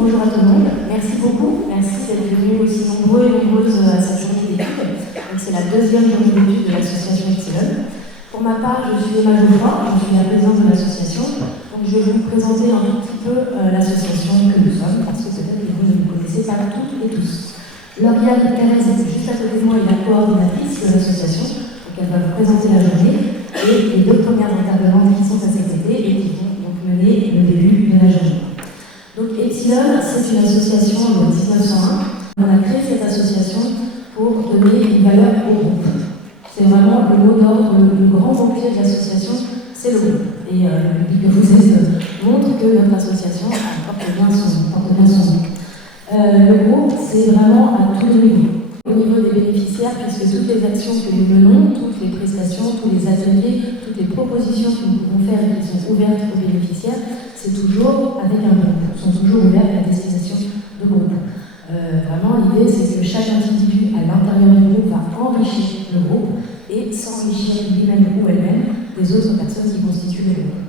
Bonjour à tout le monde, merci beaucoup, merci d'être venus aussi nombreux et nombreuses à cette journée d'études. C'est la deuxième journée d'études de l'association Epsilon. Pour ma part, je suis Emma Geoffroy, je suis la présidente de l'association. Donc je vais vous présenter un tout petit peu l'association que nous sommes, parce que peut-être que vous ne nous connaissez pas toutes et tous. Lauriane Carrez, juste à côté de moi, est la coordinatrice de l'association, donc elle va vous présenter la journée, et les deux premières intervenantes qui sont à ses côtés et qui vont donc mener le début de la journée. Donc Epsilon, c'est une association de 1901. On a créé cette association pour donner une valeur au groupe. C'est vraiment le mot d'ordre, le grand mot-clé de l'association, c'est le groupe. Et le public que vous êtes montre que notre association porte bien son nom. Le groupe, c'est vraiment à tous les niveaux. Au niveau des bénéficiaires, puisque toutes les actions que nous menons, toutes les prestations, tous les ateliers, toutes les propositions que nous pouvons faire et qui sont ouvertes aux bénéficiaires, c'est toujours avec un groupe, sont toujours ouverts à destination de groupe. Vraiment, l'idée, c'est que chaque individu à l'intérieur du groupe va enrichir le groupe et s'enrichir lui-même ou elle-même des autres personnes qui constituent le groupe.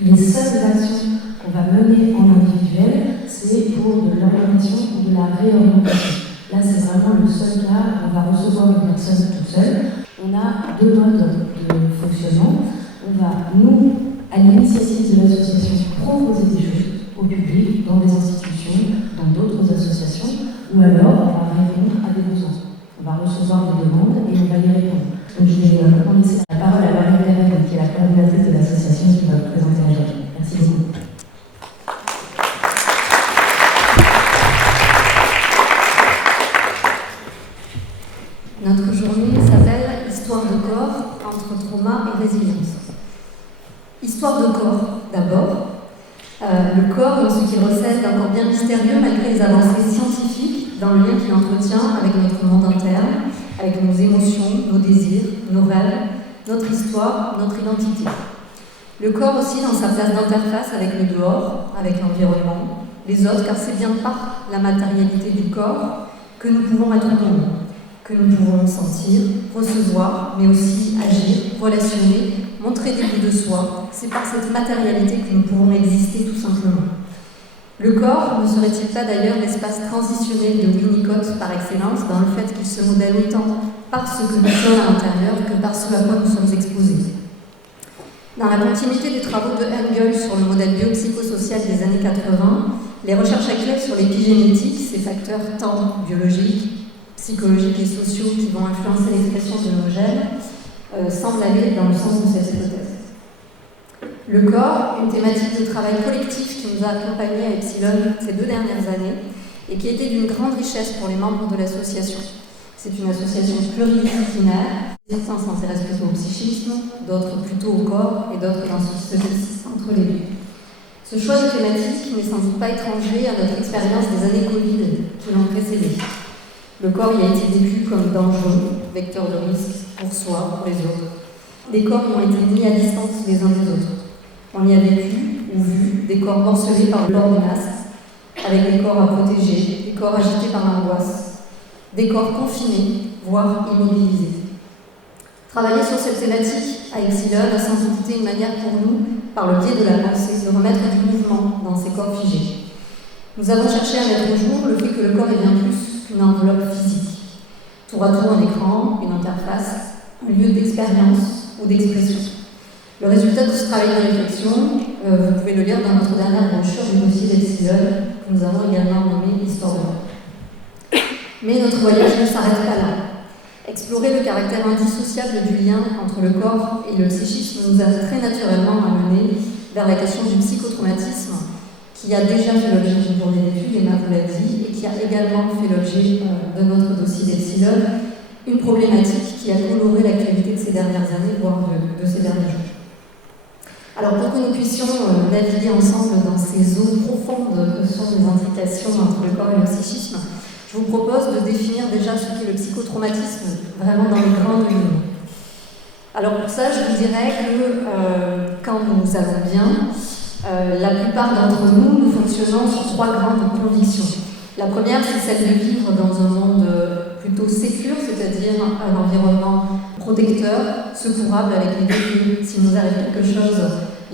Les seules actions qu'on va mener en individuel, c'est pour de l'orientation ou de la réorientation. Là, c'est vraiment le seul cas où on va recevoir une personne toute seule. On a deux modes de fonctionnement. On va, nous, à l'initiative de l'association, proposer des choses au public, dans des institutions, dans d'autres associations, ou alors on va répondre à des besoins. On va recevoir des demandes et on va y répondre. Donc je vais maintenant laisser la parole à Lauriane Carrez, qui est la coordinatrice de l'association, qui va vous présenter la journée. Merci beaucoup. Notre journée s'appelle « Histoire de corps entre trauma et résilience ». Histoire de corps, d'abord. Le corps, dans ce qui recèle d'encore bien mystérieux malgré les avancées scientifiques, dans le lien qu'il entretient avec notre monde interne, avec nos émotions, nos désirs, nos rêves, notre histoire, notre identité. Le corps aussi dans sa place d'interface avec le dehors, avec l'environnement, les autres, car c'est bien par la matérialité du corps que nous pouvons être nous, que nous pouvons sentir, recevoir, mais aussi agir, relationner, montrer des bouts de soi. C'est par cette matérialité que nous pouvons exister tout simplement. Le corps ne serait-il pas d'ailleurs l'espace transitionnel de Winnicott par excellence, dans le fait qu'il se modèle autant par ce que nous sommes à l'intérieur que par ce à quoi nous sommes exposés. Dans la continuité des travaux de Engel sur le modèle biopsychosocial des années 80, les recherches actuelles sur l'épigénétique, ces facteurs tant biologiques, psychologiques et sociaux qui vont influencer l'expression de nos gènes, semblent aller dans le sens de cette hypothèse. Le corps, une thématique de travail collectif qui nous a accompagnés à Epsilon ces 2 dernières années et qui a été d'une grande richesse pour les membres de l'association. C'est une association pluridisciplinaire, certains s'intéressent plutôt au psychisme, d'autres plutôt au corps et d'autres dans ce qui se entre les deux. Ce choix de thématique n'est sans doute pas étranger à notre expérience des années Covid qui l'ont précédé. Le corps y a été vécu comme dangereux, vecteur de risque pour soi, pour les autres. Les corps y ont été mis à distance les uns des autres. On y a vécu ou vu des corps morcelés par le port des masques, avec des corps à protéger, des corps agités par l'angoisse, des corps confinés, voire immobilisés. Travailler sur cette thématique à Epsilon a sans doute été une manière pour nous, par le biais de la pensée, de remettre du mouvement dans ces corps figés. Nous avons cherché à mettre au jour le fait que le corps est bien plus qu'une enveloppe physique. Tour à tour un écran, une interface, un lieu d'expérience ou d'expression. Le résultat de ce travail de réflexion, vous pouvez le lire dans notre dernière brochure du dossier d'Epsilon, que nous avons également nommé Histoire de l'homme. Mais notre voyage ne s'arrête pas là. Explorer le caractère indissociable du lien entre le corps et le psychisme nous a très naturellement amené vers la question du psychotraumatisme, qui a déjà fait l'objet d'une journée d'études, Emma vous l'a dit, et qui a également fait l'objet de notre dossier d'Epsilon, une problématique qui a coloré l'actualité de ces dernières années, voire de ces derniers jours. Alors pour que nous puissions naviguer ensemble dans ces eaux profondes que sont les intrications entre le corps et le psychisme, je vous propose de définir déjà ce qu'est le psychotraumatisme, vraiment dans les grandes lignes. Alors pour ça, je vous dirais que quand nous allons bien, la plupart d'entre nous, nous fonctionnons sur 3 grandes convictions. La première, c'est celle de vivre dans un monde plutôt sécure, c'est-à-dire un environnement protecteur, secourable avec l'idée que s'il nous arrive quelque chose,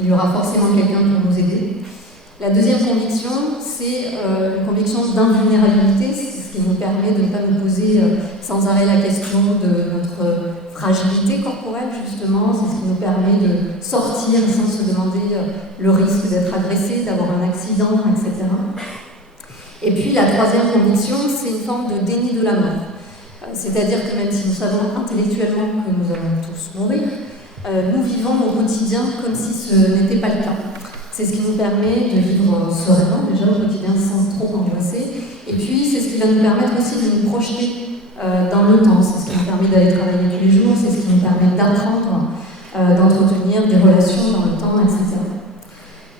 il y aura forcément quelqu'un pour nous aider. La deuxième conviction, c'est une conviction d'invulnérabilité, c'est ce qui nous permet de ne pas nous poser sans arrêt la question de notre fragilité corporelle, justement, c'est ce qui nous permet de sortir sans se demander le risque d'être agressé, d'avoir un accident, etc. Et puis la troisième conviction, c'est une forme de déni de la mort. C'est-à-dire que même si nous savons intellectuellement que nous allons tous mourir, nous vivons au quotidien comme si ce n'était pas le cas. C'est ce qui nous permet de vivre sereinement déjà au quotidien sans trop angoisser. Et puis c'est ce qui va nous permettre aussi de nous projeter dans le temps. C'est ce qui nous permet d'aller travailler tous les jours, c'est ce qui nous permet d'apprendre, d'entretenir des relations dans le temps, etc.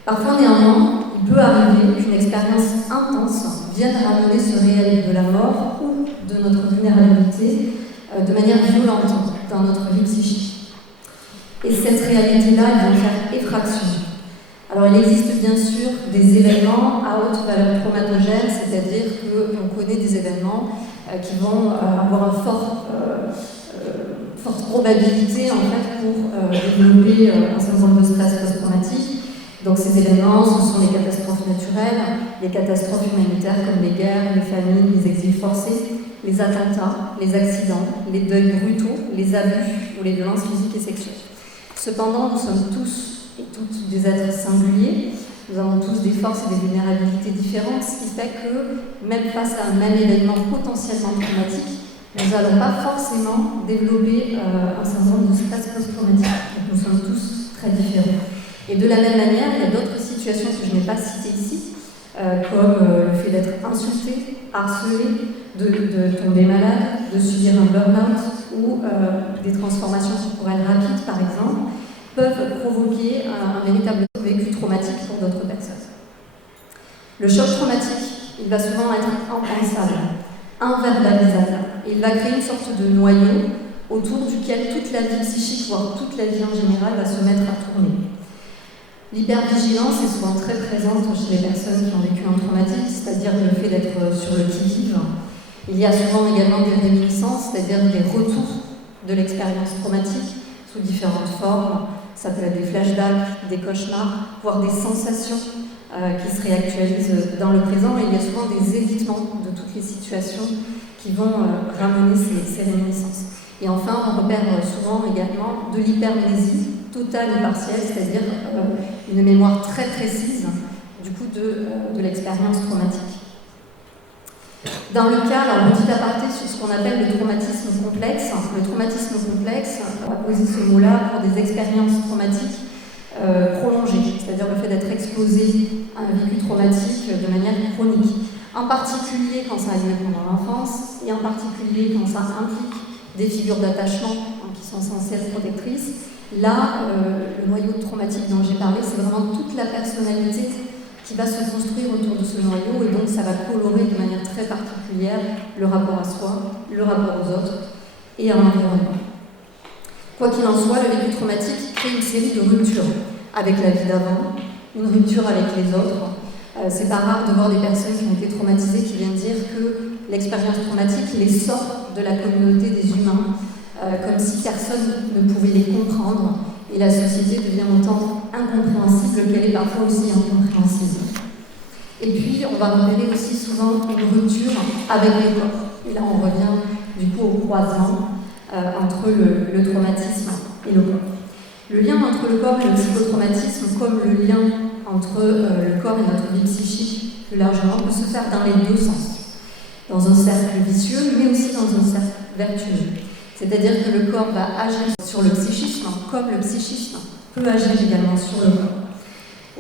Parfois néanmoins, il peut arriver qu'une expérience intense vienne ramener ce réel de la mort ou de notre vulnérabilité de manière violente dans notre vie psychique. Et cette réalité-là, elle vient faire effraction. Alors il existe bien sûr des événements à haute valeur traumatogène, c'est-à-dire qu'on connaît des événements qui vont avoir une forte probabilité en fait, pour développer un syndrome de stress post-traumatique. Donc ces événements, ce sont les catastrophes naturelles, les catastrophes humanitaires comme les guerres, les famines, les exils forcés, les attentats, les accidents, les deuils brutaux, les abus ou les violences physiques et sexuelles. Cependant, nous sommes tous et toutes des êtres singuliers, nous avons tous des forces et des vulnérabilités différentes, ce qui fait que même face à un même événement potentiellement traumatique, nous n'allons pas forcément développer un syndrome de stress post-traumatique. Donc nous sommes tous très différents. Et de la même manière, il y a d'autres situations que je n'ai pas citées ici, comme le fait d'être insulté, harcelé, de tomber malade, de subir un burn-out ou des transformations corporelles rapides, par exemple, peuvent provoquer un véritable vécu traumatique pour d'autres personnes. Le choc traumatique, il va souvent être impensable, inverbalisable, et il va créer une sorte de noyau autour duquel toute la vie psychique, voire toute la vie en général, va se mettre à tourner. L'hypervigilance est souvent très présente chez les personnes qui ont vécu un traumatisme, c'est-à-dire le fait d'être sur le qui-vive. Il y a souvent également des réminiscences, c'est-à-dire des retours de l'expérience traumatique sous différentes formes. Ça peut être des flashbacks, des cauchemars, voire des sensations qui se réactualisent dans le présent. Et il y a souvent des évitements de toutes les situations qui vont ramener ces réminiscences. Et enfin, on repère souvent également de l'hypermnésie totale et partielle, c'est-à-dire une mémoire très précise du coup de l'expérience traumatique. Dans le cas, alors petit aparté sur ce qu'on appelle le traumatisme complexe. Le traumatisme complexe, on va poser ce mot-là pour des expériences traumatiques prolongées, c'est-à-dire le fait d'être exposé à un vécu traumatique de manière chronique. En particulier quand ça a lieu pendant l'enfance, et en particulier quand ça implique des figures d'attachement qui sont censées être protectrices. Là, le noyau traumatique dont j'ai parlé, c'est vraiment toute la personnalité qui va se construire autour de ce noyau, et donc ça va colorer de manière très particulière le rapport à soi, le rapport aux autres et à l'environnement. Quoi qu'il en soit, le vécu traumatique crée une série de ruptures avec la vie d'avant, une rupture avec les autres. C'est pas rare de voir des personnes qui ont été traumatisées qui viennent dire que l'expérience traumatique les sort de la communauté des humains, comme si personne ne pouvait les comprendre, et la société devient autant incompréhensible qu'elle est parfois aussi incompréhensible. Et puis, on va repérer aussi souvent une rupture avec le corps. Et là, on revient du coup au croisement entre le traumatisme et le corps. Le lien entre le corps et le psychotraumatisme, comme le lien entre le corps et notre vie psychique plus largement, peut se faire dans les deux sens. Dans un cercle vicieux, mais aussi dans un cercle vertueux. C'est-à-dire que le corps va agir sur le psychisme, comme le psychisme peut agir également sur le corps.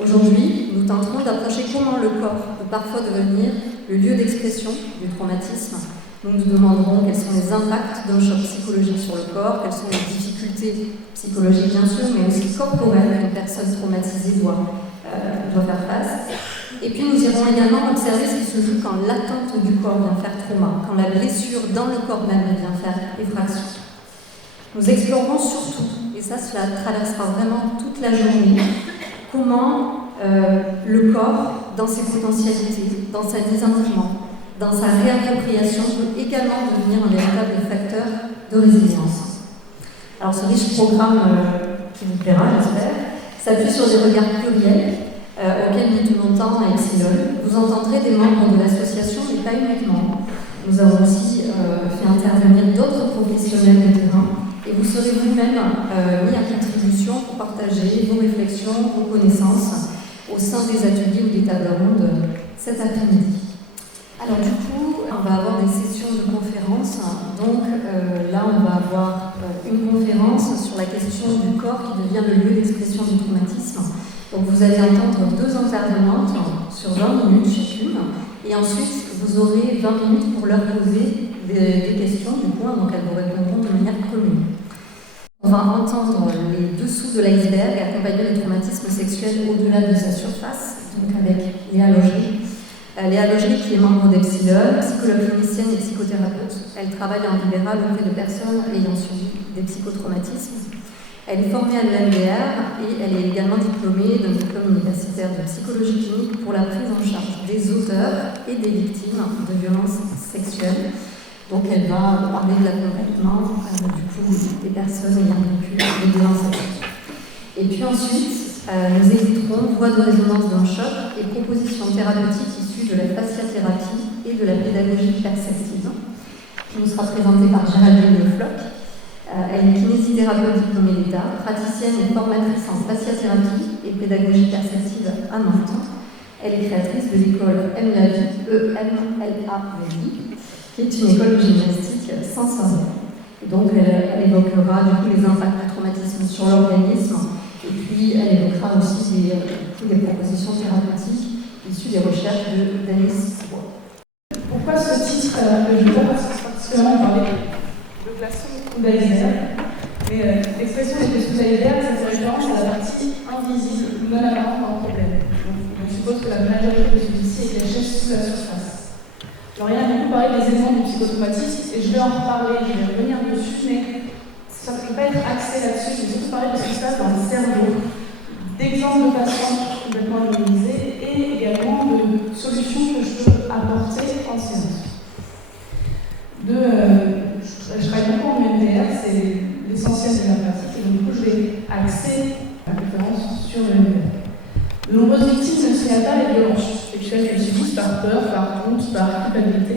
Aujourd'hui, nous tenterons d'approcher comment le corps peut parfois devenir le lieu d'expression du traumatisme. Nous nous demanderons quels sont les impacts d'un choc psychologique sur le corps, quelles sont les difficultés psychologiques bien sûr, mais aussi corporelles qu'une personne traumatisée doit faire face. Et puis nous irons également observer ce qui se joue quand l'attente du corps vient faire trauma, quand la blessure dans le corps même vient faire effraction. Nous explorerons surtout, et ça cela traversera vraiment toute la journée, comment le corps, dans ses potentialités, dans sa mise en mouvement, dans sa réappropriation, peut également devenir un véritable facteur de résilience. Alors ce riche programme qui vous plaira, j'espère, s'appuie sur des regards pluriels auquel nous tenons tant à Epsilon. Vous entendrez des membres de l'association, mais pas uniquement. Nous avons aussi fait intervenir d'autres professionnels de terrain et vous serez vous-même mis à contribution pour partager vos réflexions, vos connaissances au sein des ateliers ou des tables rondes cet après-midi. Alors du coup, on va avoir des sessions de conférences. Donc là, on va avoir une conférence sur la question du corps qui devient le lieu d'expression du traumatisme. Donc vous allez entendre 2 intervenantes sur 20 minutes chacune. Et ensuite, vous aurez 20 minutes pour leur poser des questions, du coup, donc elles vous répondront de manière commune. On va entendre les dessous de l'iceberg, accompagner le traumatisme sexuel au-delà de sa surface, donc avec Léa Logerie. Léa Logerie, qui est membre d'Epsilon, psychologue clinicienne et psychothérapeute. Elle travaille en libéral auprès de personnes ayant subi des psychotraumatismes. Elle est formée à l'EMDR et elle est également diplômée d'un diplôme universitaire de psychologie clinique pour la prise en charge des auteurs et des victimes de violences sexuelles. Donc elle va parler de l'accompagnement du coup des personnes ayant vécu des violences sexuelles. Et puis ensuite, nous écouterons Voix de résonance d'un choc et propositions thérapeutiques issues de la fasciathérapie et de la pédagogie perceptive, qui nous sera présentée par Géraldine Le Floch. Elle est kinésithérapeute diplômée d'État, praticienne et formatrice en fasciathérapie et pédagogie perceptive à Nantes. Elle est créatrice de l'école EMLAVI, E-M-L-A-V-I, qui est une école de gymnastique sensorielle. Et donc, elle évoquera du coup les impacts du traumatisme sur l'organisme, et puis elle évoquera aussi des propositions thérapeutiques issues des recherches de Denis Bois. Pourquoi ce titre que je vois particulièrement parler de glaçon ou d'iceberg, mais l'expression des dessous d'iceberg, ça fait référence à la partie invisible, non apparente dans le problème. Donc, je suppose que la majorité de celui-ci est caché sous la surface. Florian a beaucoup parlé des éléments du psychotraumatisme, et je vais en reparler, je vais revenir dessus, mais ça ne peut pas être axé là-dessus. Je vais surtout parler de ce qui se passe dans le cerveau, d'exemples de patients complètement anonymisés, et également de solutions que je peux apporter en séance. Je travaille beaucoup en MDR, c'est l'essentiel de ma pratique, et donc du coup je vais axer la conférence sur le MDR. De nombreuses victimes ne signalent pas les violences sexuelles qu'elles subissent par peur, par honte, par culpabilité,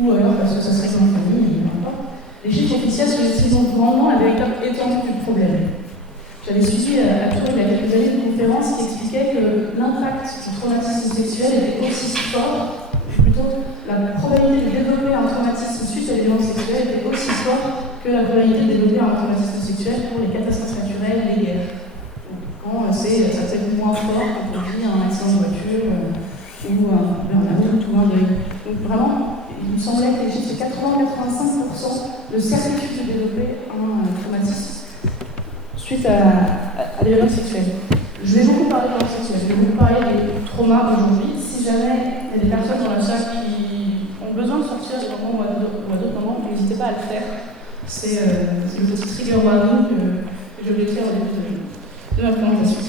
ou alors parce que ça serait dans la famille, n'importe. Les chiffres officiels sous-estiment donc grandement la véritable étendue du problème. J'avais suivi à Tours il y a quelques années une conférence qui expliquait que l'impact du traumatisme sexuel était aussi fort, plutôt la probabilité de développer un traumatisme suite à des violences sexuelles était aussi forte que la probabilité de développer un traumatisme sexuel pour les catastrophes naturelles, les guerres. Quand ça peut être moins fort quand on vit un accident de voiture ou un burn-out ou un deuil. Donc vraiment, il me semblait que les chiffres, c'est 80-85% de certitude de développer un traumatisme suite à des violences sexuelles. Je vais beaucoup parler de violences sexuelles, je vais beaucoup parler des traumas aujourd'hui. Si jamais il y a des personnes dans la salle qui ont besoin de sortir des moments ou à d'autres moments, n'hésitez pas à le faire. C'est le petit trigger warning que je voulais faire au début de ma présentation.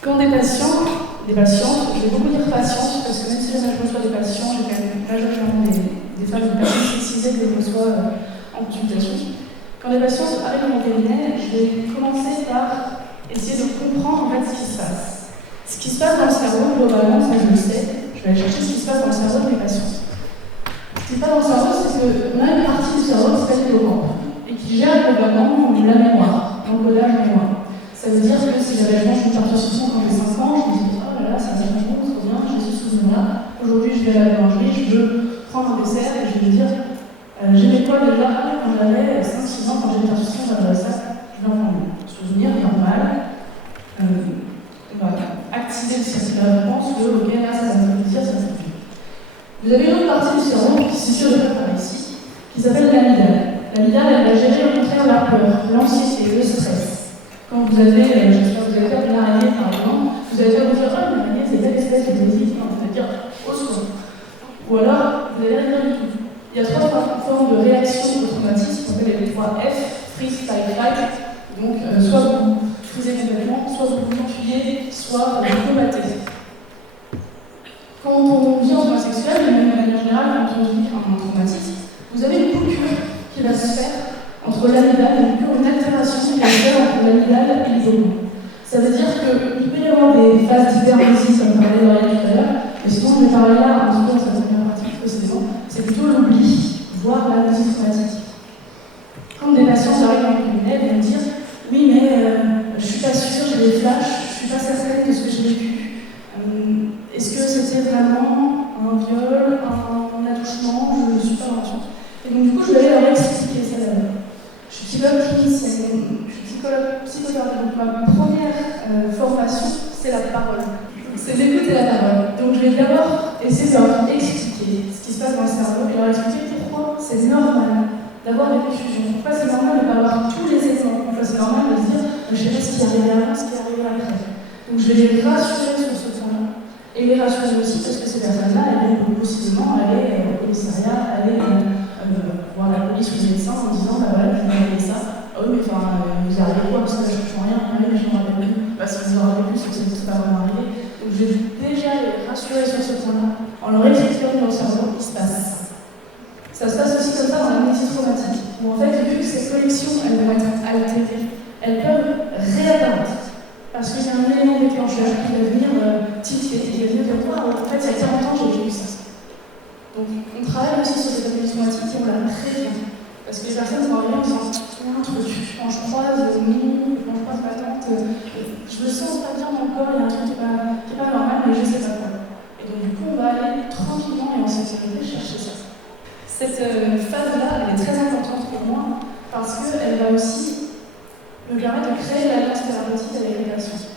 Quand des patientes, je vais beaucoup dire patientes, parce que même si jamais je reçois des patients, j'ai quand même majoritairement des femmes, des personnes sexisées que je reçois en consultation. Quand les patients arrivent dans mon cabinet, je vais commencer par essayer de comprendre en fait ce qui se passe. Ce qui se passe dans le cerveau, globalement, ça je le sais, je vais aller chercher ce qui se passe dans le cerveau de mes patients. Ce qui se passe dans le cerveau, c'est qu'on a une partie du cerveau qui s'appelle l'hippocampe et qui gère globalement la mémoire, l'encodage mémoire. Ça veut dire que si j'avais mangé une tarte au citron quand j'ai 5 ans, je me dis oh là là, ça va être bon, trop bien, j'ai ce souvenir-là. Aujourd'hui, je vais à la boulangerie, je veux prendre un dessert et je vais me dire j'aimais quoi déjà quand j'avais 5-6 ans, quand j'étais tarte au citron, j'avais ça, je vais en prendre un souvenir normal. On va activer le circuit de la réponse que ok, là ça va me dire, ça va me dire. Vous avez une autre partie du cerveau qui se situe par ici, qui s'appelle l'amygdale. L'amygdale, elle va gérer au contraire la peur, l'anxiété, le stress. Quand vous avez, j'espère que vous avez fait une araignée par exemple, vous allez vous dire ah, une araignée c'est telle espèce de musique, vous allez dire au secours. Ou alors, vous allez rien du tout. Il y a 3 formes de réaction au traumatisme, on appelle les 3 F, freeze, fight, flight. Donc, soit vous frisez complètement, soit vous vous enfuyez, soit vous combattez. Quand on vit en trauma sexuel, de manière générale, quand on vit un traumatisme, vous avez une coupure qui va se faire entre l'amygdale, une altération qui va se faire entre l'amygdale et l'hypocampe. Ça veut dire qu'il peut y avoir des phases d'hypermnésie, comme parlait Lauriane tout à l'heure, mais sinon je vais parler là, en tout cas dans sa première partie, précisément, c'est plutôt l'oubli, voire l'amnésie traumatique. Quand des patients arrivent dans le cabinet, ils vont me dire oui, mais je suis pas sûre, j'ai des flashs, je suis pas certaine de ce que j'ai vécu. Est-ce que c'était vraiment un viol, un attouchement? Je ne suis pas sûre. Et donc, du coup, je vais aller leur expliquer ça d'abord. Je suis psychologue clinicienne, je suis psychologue psychothérapeute. Donc, ma première formation, c'est la parole. C'est d'écouter la parole. Donc, je vais d'abord essayer de leur expliquer ce qui se passe dans le cerveau et leur expliquer pourquoi c'est normal d'avoir des confusions. Pourquoi c'est normal de ne pas avoir tous les exemples. Pourquoi c'est normal de se dire je sais pas ce qui est arrivé avant, ce qui est arrivé après. Donc, je vais les rassurer sur ce point-là. Et les rassurer aussi parce que ces personnes-là, elles vont possiblement aller au commissariat, aller voir la police ou les médecins en disant bah voilà, vous avez fait ça. Oh, mais enfin, vous arrivez quoi? Parce que là, je ne comprends rien. Mais je ne me rappelle plus. Parce que vous en rappelez plus, c'est que c'est pas vraiment arrivé. Donc, je vais déjà les rassurer sur ce point-là en leur expliquant que dans le cerveau, il se passe. Ça se passe aussi comme ça dans l'amnésie traumatique, où en fait, vu que ces collections, elles vont être altérées, elles peuvent réapparaître. Parce qu'il y a un élément déclencheur qui va venir tilter, qui va venir dire en fait, il y a 40 ans, j'ai vécu ça. Donc, on travaille aussi sur cette amnésie traumatique et on la prévient. Parce que les personnes vont arriver en disant il y a un truc, quand je croise ma tante, je me sens pas bien dans le corps, il y a un truc qui n'est pas normal, mais je ne sais pas quoi. Et donc, du coup, on va aller tranquillement et en sécurité chercher ça. Cette phase-là, elle est très importante pour moi parce qu'elle va aussi me permettre de créer l'alliance thérapeutique avec les patients.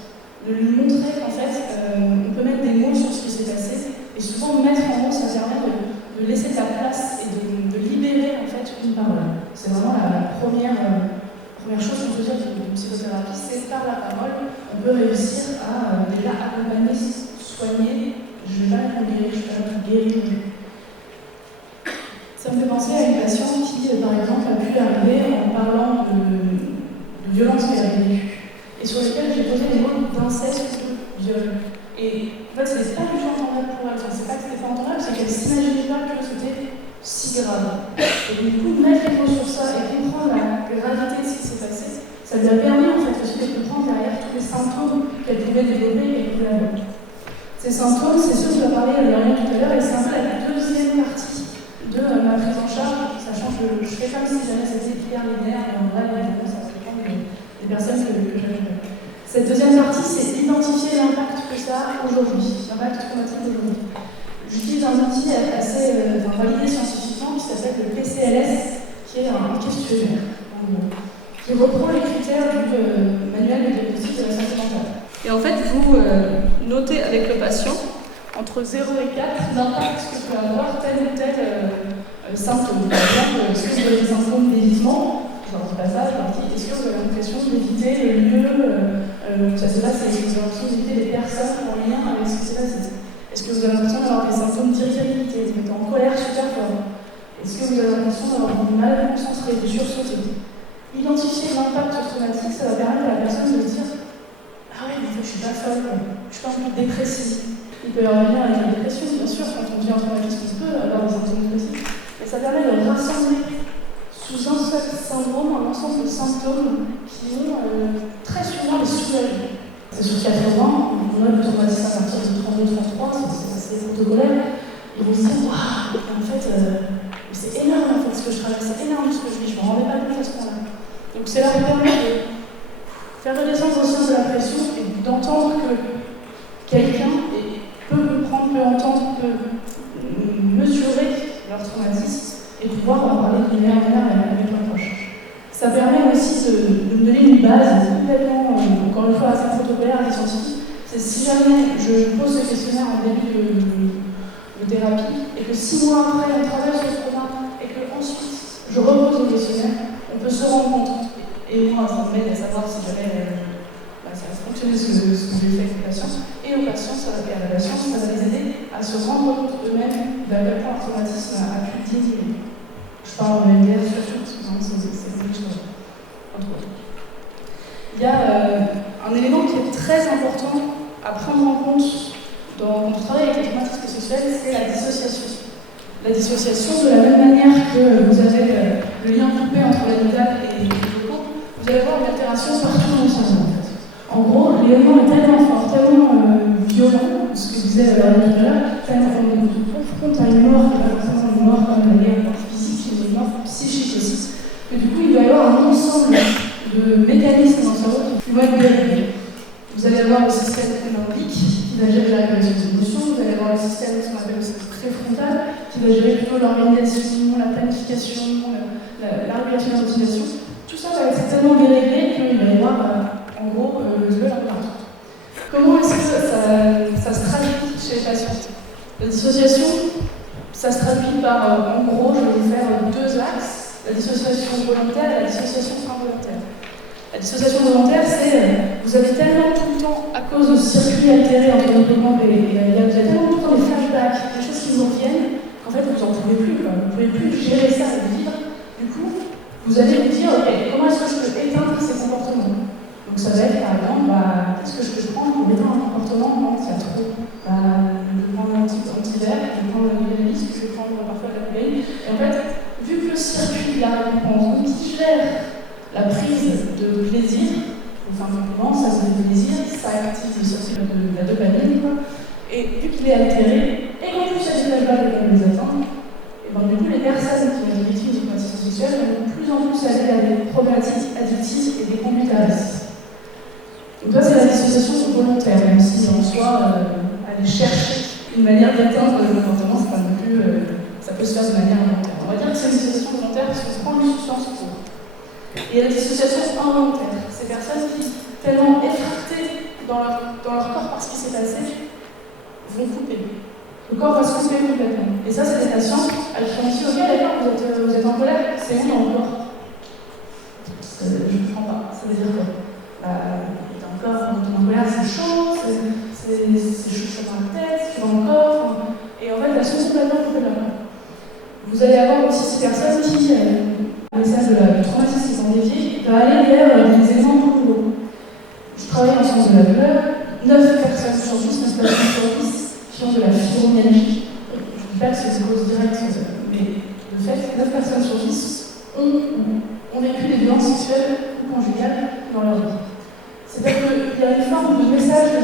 De lui montrer qu'en fait, on peut mettre des mots sur ce qui s'est passé et souvent mettre en mots, ça permet de laisser de la place et de libérer en fait une parole. C'est vraiment la première chose qu'on peut dire d'une psychothérapie, c'est par la parole, on peut réussir à déjà accompagner, soigner. Je ne vais pas guérir, je ne vais pas guérir. Ça me fait penser à une patiente qui, par exemple, a pu arriver en parlant de violences qu'elle a vécues et sur lesquelles j'ai posé les mots d'inceste ou de viol. Et en fait, c'était pas du tout entendable pour elle. Enfin, c'est pas que c'était pas entendable, c'est qu'elle s'imaginait pas que c'était si grave. Et du coup, mettre les mots sur ça et comprendre la gravité de ce qui s'est passé, ça lui a permis en fait aussi de comprendre derrière tous les symptômes qu'elle pouvait développer et qu'elle pouvait avoir. Ces symptômes, c'est ceux que je parlais à Lauriane tout à l'heure, et c'est un peu la deuxième partie de ma prise en charge, sachant que je fais comme si jamais c'était hyper linéaire, et en vrai, ça dépend des personnes que j'avais. Cette deuxième partie, c'est identifier l'impact que ça a aujourd'hui, l'impact traumatique d'aujourd'hui. J'utilise un outil assez validé scientifiquement qui s'appelle le PCLS, qui est un questionnaire, qui reprend les critères du manuel de diagnostic de la santé mentale. Et en fait, vous notez avec le patient entre 0 et 4 l'impact que peut avoir tel ou tel symptôme. Par exemple, est-ce que vous avez des symptômes d'évitement? Je leur dis pas ça, je leur dis est-ce que vous avez l'impression d'éviter le lieu ça se passe, est-ce que vous avez l'impression d'éviter les personnes en lien avec ce qui s'est passé? Est-ce que vous avez l'impression d'avoir des symptômes d'irritabilité, vous êtes en colère super fort? Est-ce que vous avez l'impression d'avoir du mal à vous concentrer, de sursauter? Identifier l'impact traumatique, ça va permettre à la personne de se dire ah ouais, mais je suis pas folle, je suis pas un peu dépressive. Il peut y avoir un lien avec la dépression, bien sûr, quand on vit un traumatisme, il peut avoir des symptômes dépressifs. Mais ça permet de rassembler sous un seul syndrome un ensemble de symptômes qui vont très souvent les soulager. C'est sur 80 ans, on a le traumatisme à partir de 32-33, c'est assez protocolaire. Ils vont se dire waouh, en fait, c'est énorme en fait, ce que je traverse, c'est énorme ce que je vis, je ne me rendais pas compte à ce point-là. Donc c'est leur permettre de faire redescendre conscience de la pression et d'entendre que quelqu'un peut comprendre, peut entendre, peut mesurer leur traumatisme et pouvoir en parler d'une meilleure manière avec leurs proches. Ça permet aussi de me donner une base complètement, encore une fois, assez protocolaire, assez scientifique. C'est si jamais je pose ce questionnaire en début de thérapie et que 6 mois après on travaille sur ce programme et que ensuite je repose le questionnaire, on peut se rendre compte. Et moi, ça m'aide à savoir si jamais ça va fonctionner ce que j'ai fait avec les patients. Et aux patients, ça va les aider à se rendre compte eux-mêmes d'à quel point un traumatisme a pu diminuer. Je parle de MDR surtout, parce que c'est des choses entre autres. Il y a un élément qui est très important à prendre en compte quand on travaille avec les traumatismes sexuels, c'est la dissociation. La dissociation, de la même manière que vous avez le lien coupé entre l'amygdale et les locaux, vous allez avoir une altération partout dans le cerveau. En gros, les l'élément est tellement fort, tellement violent, ce que disait Laurie tout à l'heure, tellement on se confronte à une mort qui n'est pas forcément une mort comme la guerre physique, mais une mort psychique aussi. Et du coup, il va y avoir un ensemble de mécanismes dans le cerveau qui vont être dérégulés. Vous allez avoir le système limbique qui va gérer la régulation des émotions, vous allez avoir le système qu'on appelle le système préfrontal qui va gérer plutôt l'organisation, la planification, la régulation de la motivation. Tout ça va être tellement déréglé qu'il va y avoir en gros le l'impact. Comment est-ce que ça se traduit chez les patients? La dissociation, ça se traduit par, en gros, je vais vous faire deux axes, la dissociation volontaire et la dissociation involontaire. La dissociation volontaire, c'est vous avez tellement tout le temps, à cause de circuits altérés entre l'hippocampe et la glande, vous avez tellement tout le temps des flashbacks, des choses qui vous reviennent, qu'en fait vous n'en pouvez plus. Vous ne pouvez plus gérer ça et vivre. Du coup, vous allez vous dire, ok, comment est-ce que je peux éteindre ces comportements? Donc ça va être par exemple, qu'est-ce que je peux prendre pour éteindre un comportement quand il y a trop? Je vais prendre un anti-verre, je vais prendre un Nivelis, je vais prendre parfois de la cocaïne. Et en fait, vu que le circuit de la récompense qui gère la prise de plaisir, enfin simplement, ça se fait plaisir, ça active le circuit de la dopamine, quoi. Et vu qu'il est altéré, et qu'en plus il y a des flashbacks et les attendre, et bien du coup les personnes qui ont été victimes du traumatisme sexuel vont de plus en plus aller à des problématiques addictives et des conduites à risque. Donc là c'est la dissociation volontaire, même si en soi, aller chercher une manière d'atteindre le comportement, c'est pas non plus, ça peut se faire de manière volontaire. On va dire que c'est une dissociation volontaire parce qu'on prend une substance pour. Et la dissociation involontaire, ces personnes qui, tellement effractées dans leur corps par ce qui s'est passé, vont couper. Le corps va se couper complètement. Et ça, c'est des patients à qui on dit, ok, d'accord, vous êtes en colère, c'est où dans le corps? Je ne comprends pas. Ça veut dire quoi? Encore, quand on est en colère, c'est chaud, c'est chaud dans la tête, c'est dans le corps. Et en fait, la solution complètement coupée là. Vous allez avoir aussi ces personnes qui, le message du traumatisme étant dévié, va aller vers des exemples nouveaux. Je travaille en sciences de la douleur, 9 personnes sur 10, 9 personnes sur 10 qui ont de la fibromyalgie. Je ne dis pas que c'est une cause directe, mais de fait, 9 personnes sur 10 ont vécu des violences sexuelles ou conjugales dans leur vie. C'est-à-dire qu'il y a une forme de message